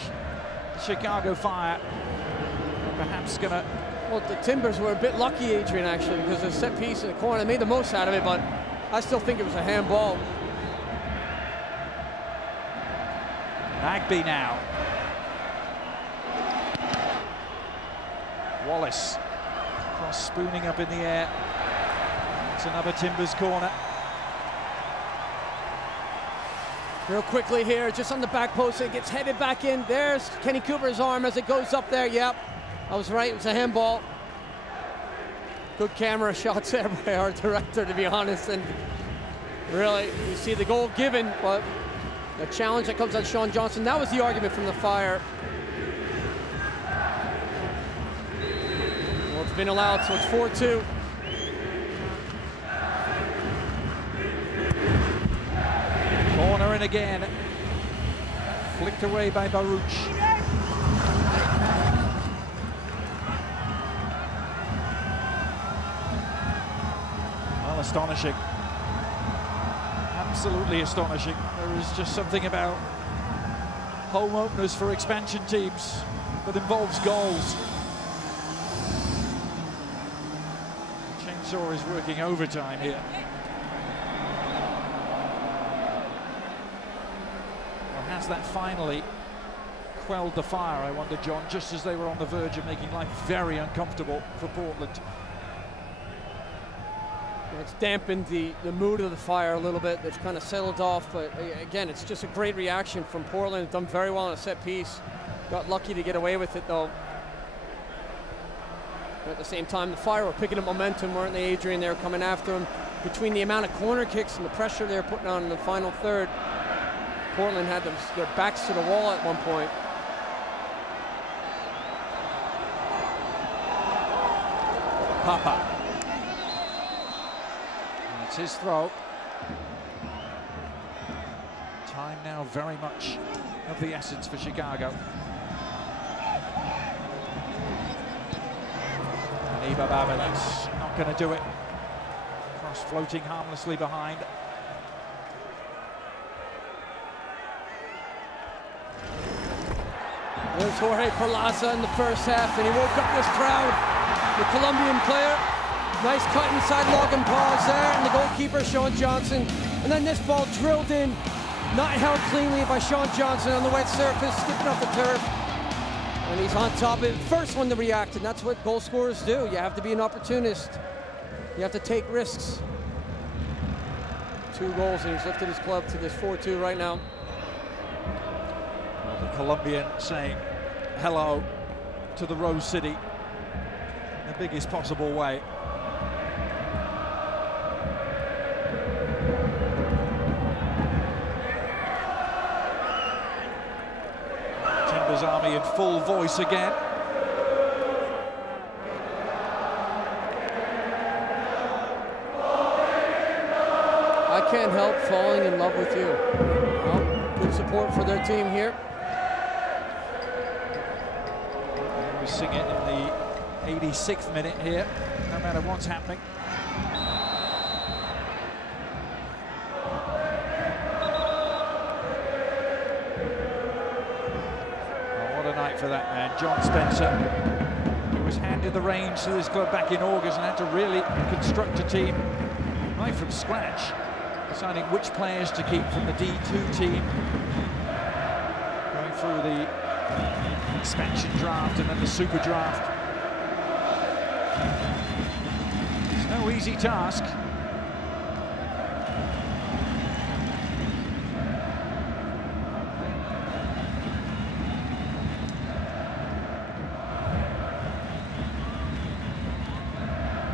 Chicago Fire were perhaps gonna... Well, the Timbers were a bit lucky, Adrian, actually, because the set piece in the corner, they made the most out of it, but I still think it was a handball. Nagby now. Wallace, cross spooning up in the air. It's another Timbers corner. Real quickly here, just on the back post, it gets headed back in. There's Kenny Cooper's arm as it goes up there. Yep, I was right, it was a handball. Good camera shots there by our director, to be honest. And really, you see the goal given, but the challenge that comes on Sean Johnson, that was the argument from the Fire. Well, it's been allowed, so it's 4-2. Corner in again. Flicked away by Baruch. Well, astonishing. Absolutely astonishing. There is just something about home openers for expansion teams that involves goals. Chainsaw is working overtime here. Has that finally quelled the fire, I wonder, John, just as they were on the verge of making life very uncomfortable for Portland? It's dampened the mood of the Fire a little bit. It's kind of settled off, but again, it's just a great reaction from Portland. It's done very well on a set piece. Got lucky to get away with it, though. But at the same time, the Fire were picking up momentum, weren't they, Adrian? They were coming after them. Between the amount of corner kicks and the pressure they were putting on in the final third, Portland had their backs to the wall at one point. Papa. It's his throw. Time now very much of the essence for Chicago. And Iba Babilas not going to do it. Cross floating harmlessly behind. There's Jorge Perlaza in the first half, and he woke up this crowd. The Colombian player, nice cut inside Logan Paul's there, and the goalkeeper, Sean Johnson. And then this ball drilled in, not held cleanly by Sean Johnson on the wet surface, skipping off the turf. And he's on top of it. First one to react, and that's what goal scorers do. You have to be an opportunist. You have to take risks. 2 goals, and he's lifted his club to this 4-2 right now. Well, the Colombian saying hello to the Rose City in the biggest possible way. Timbers Army in full voice again. I can't help falling in love with you. Well, good support for their team here. We sing it in the 86th minute here. No no matter what's happening. Oh, what a night for that man, John Spencer. He was handed the reins to this club back in August and had to really construct a team right from scratch, deciding which players to keep from the D2 team, going through the expansion draft and then the super draft. It's no easy task.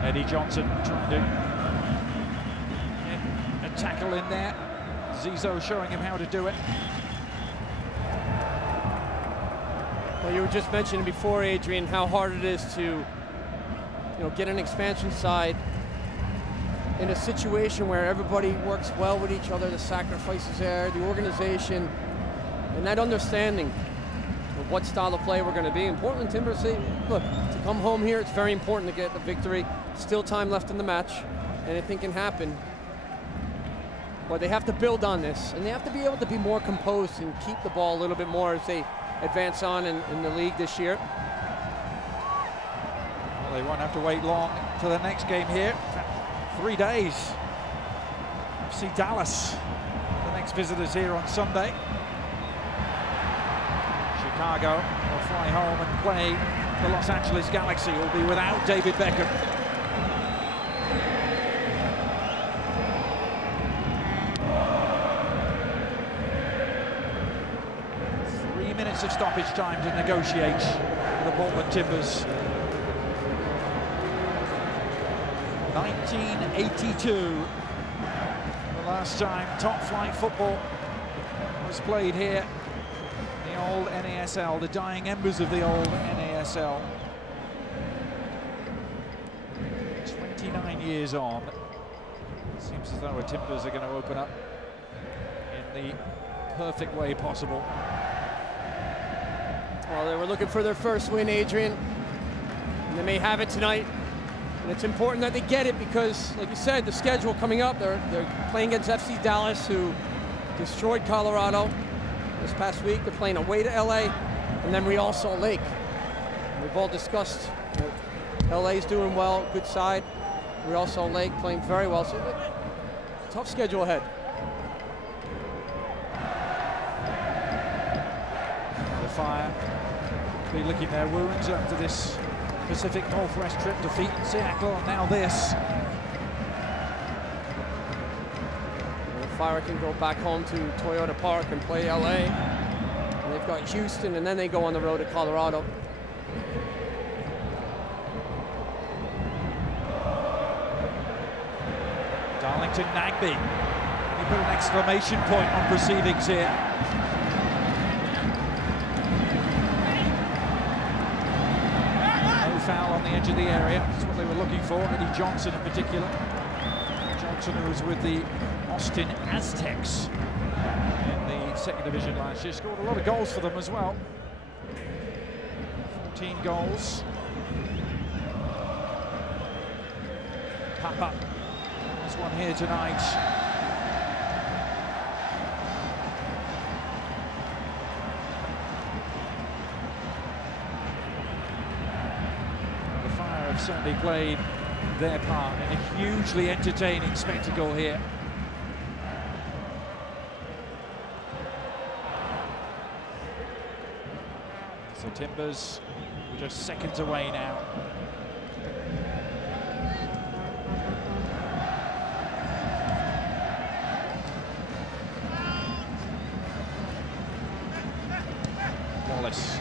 Eddie Johnson trying to get a tackle in there. Zizou showing him how to do it. Well, you were just mentioning before, Adrian, how hard it is to, get an expansion side in a situation where everybody works well with each other, the sacrifices there, the organization, and that understanding of what style of play we're going to be. And Portland Timbers say, look, to come home here, it's very important to get the victory. Still time left in the match, anything can happen. But they have to build on this, and they have to be able to be more composed and keep the ball a little bit more as they advance on in the league this year. Well, they won't have to wait long for the next game here. 3 days. FC Dallas, the next visitors here on Sunday. Chicago will fly home and play the Los Angeles Galaxy, will be without David Beckham. Of stoppage time to negotiate for the Portland Timbers. 1982, the last time top flight football was played here. The old NASL, the dying embers of the old NASL. 29 years on. It seems as though the Timbers are going to open up in the perfect way possible. Well, they were looking for their first win, Adrian, and they may have it tonight. And it's important that they get it because, like you said, the schedule coming up, they're playing against FC Dallas, who destroyed Colorado this past week. They're playing away to LA, and then Real Salt Lake. We've all discussed LA's doing well, good side. Real Salt Lake playing very well. So tough schedule ahead. The Fire be licking their wounds after this Pacific Northwest trip, defeat in Seattle, and now this. The Fire can go back home to Toyota Park and play LA. And they've got Houston, and then they go on the road to Colorado. Darlington Nagby. You put an exclamation point on proceedings here. Foul on the edge of the area. That's what they were looking for. Eddie Johnson in particular. Johnson, who was with the Austin Aztecs in the second division last year, scored a lot of goals for them as well. 14 goals. Papa has one here tonight. Certainly played their part in a hugely entertaining spectacle here. So Timbers just seconds away now. Wallace.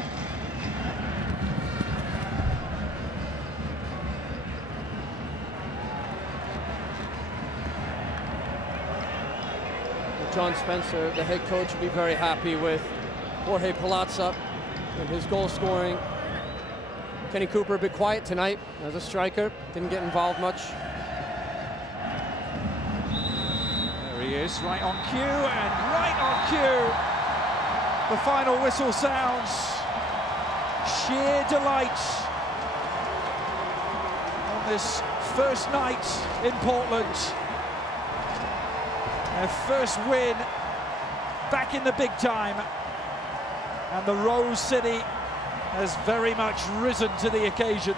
John Spencer, the head coach, will be very happy with Jorge Palazza and his goal scoring. Kenny Cooper a bit quiet tonight as a striker, didn't get involved much. There he is, right on cue, and right on cue. The final whistle sounds. Sheer delight on this first night in Portland. Their first win back in the big time. And the Rose City has very much risen to the occasion.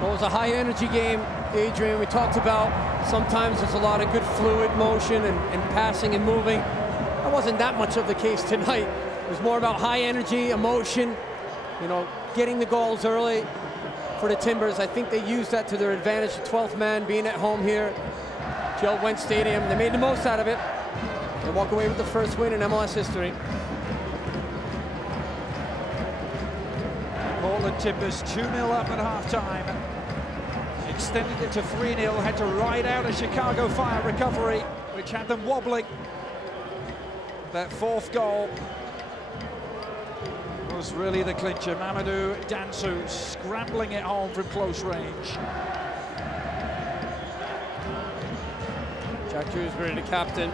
Well, it was a high-energy game, Adrian. We talked about sometimes there's a lot of good fluid motion and passing and moving. That wasn't that much of the case tonight. It was more about high energy, emotion, you know, getting the goals early for the Timbers. I think they used that to their advantage, the 12th man being at home here, Gerald Wendt Stadium. They made the most out of it and walk away with the first win in MLS history. Portland Timbers 2-0 up at halftime. Extended it to 3-0, had to ride out a Chicago Fire recovery, which had them wobbling. That fourth goal was really the clincher. Mamadou Dansu scrambling it home from close range. Jack Dewsbury, the captain.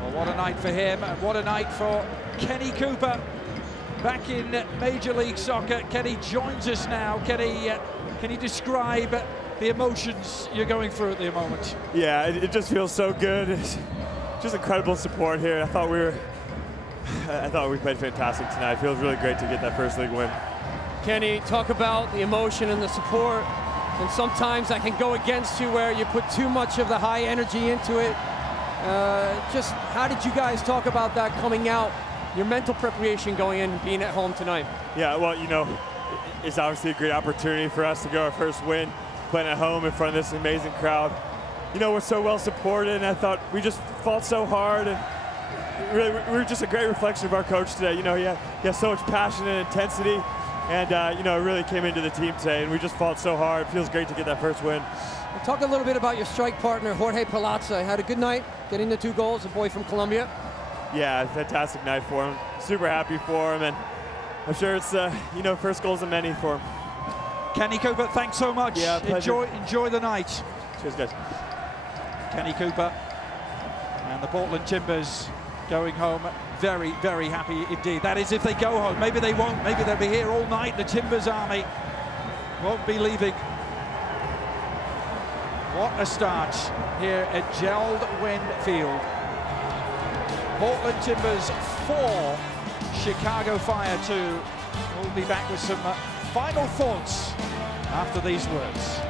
Well, what a night for him, and what a night for Kenny Cooper. Back in Major League Soccer. Kenny joins us now. Kenny, can you describe the emotions you're going through at the moment? Yeah, it just feels so good. It's just incredible support here. I thought we played fantastic tonight. It feels really great to get that first league win. Kenny, talk about the emotion and the support. And sometimes I can go against you where you put too much of the high energy into it. Just how did you guys talk about that coming out? Your mental preparation going in and being at home tonight? Yeah, well, you know, it's obviously a great opportunity for us to go our first win, playing at home in front of this amazing crowd. You know, we're so well supported, and I thought we just fought so hard, and really, we were just a great reflection of our coach today. You know, he has so much passion and intensity, and, you know, it really came into the team today, and we just fought so hard. It feels great to get that first win. Well, talk a little bit about your strike partner, Jorge Palazza. Had a good night, getting the 2 goals, a boy from Colombia. Yeah, fantastic night for him. Super happy for him, and I'm sure it's, you know, first goals of many for him. Kenny Cooper, thanks so much. Yeah, pleasure. Enjoy the night. Cheers, guys. Kenny Cooper and the Portland Timbers going home very, very happy indeed. That is if they go home. Maybe they won't. Maybe they'll be here all night. The Timbers army won't be leaving. What a start here at Gerald Wendt Field. Portland Timbers 4, Chicago Fire 2. We'll be back with some final thoughts after these words.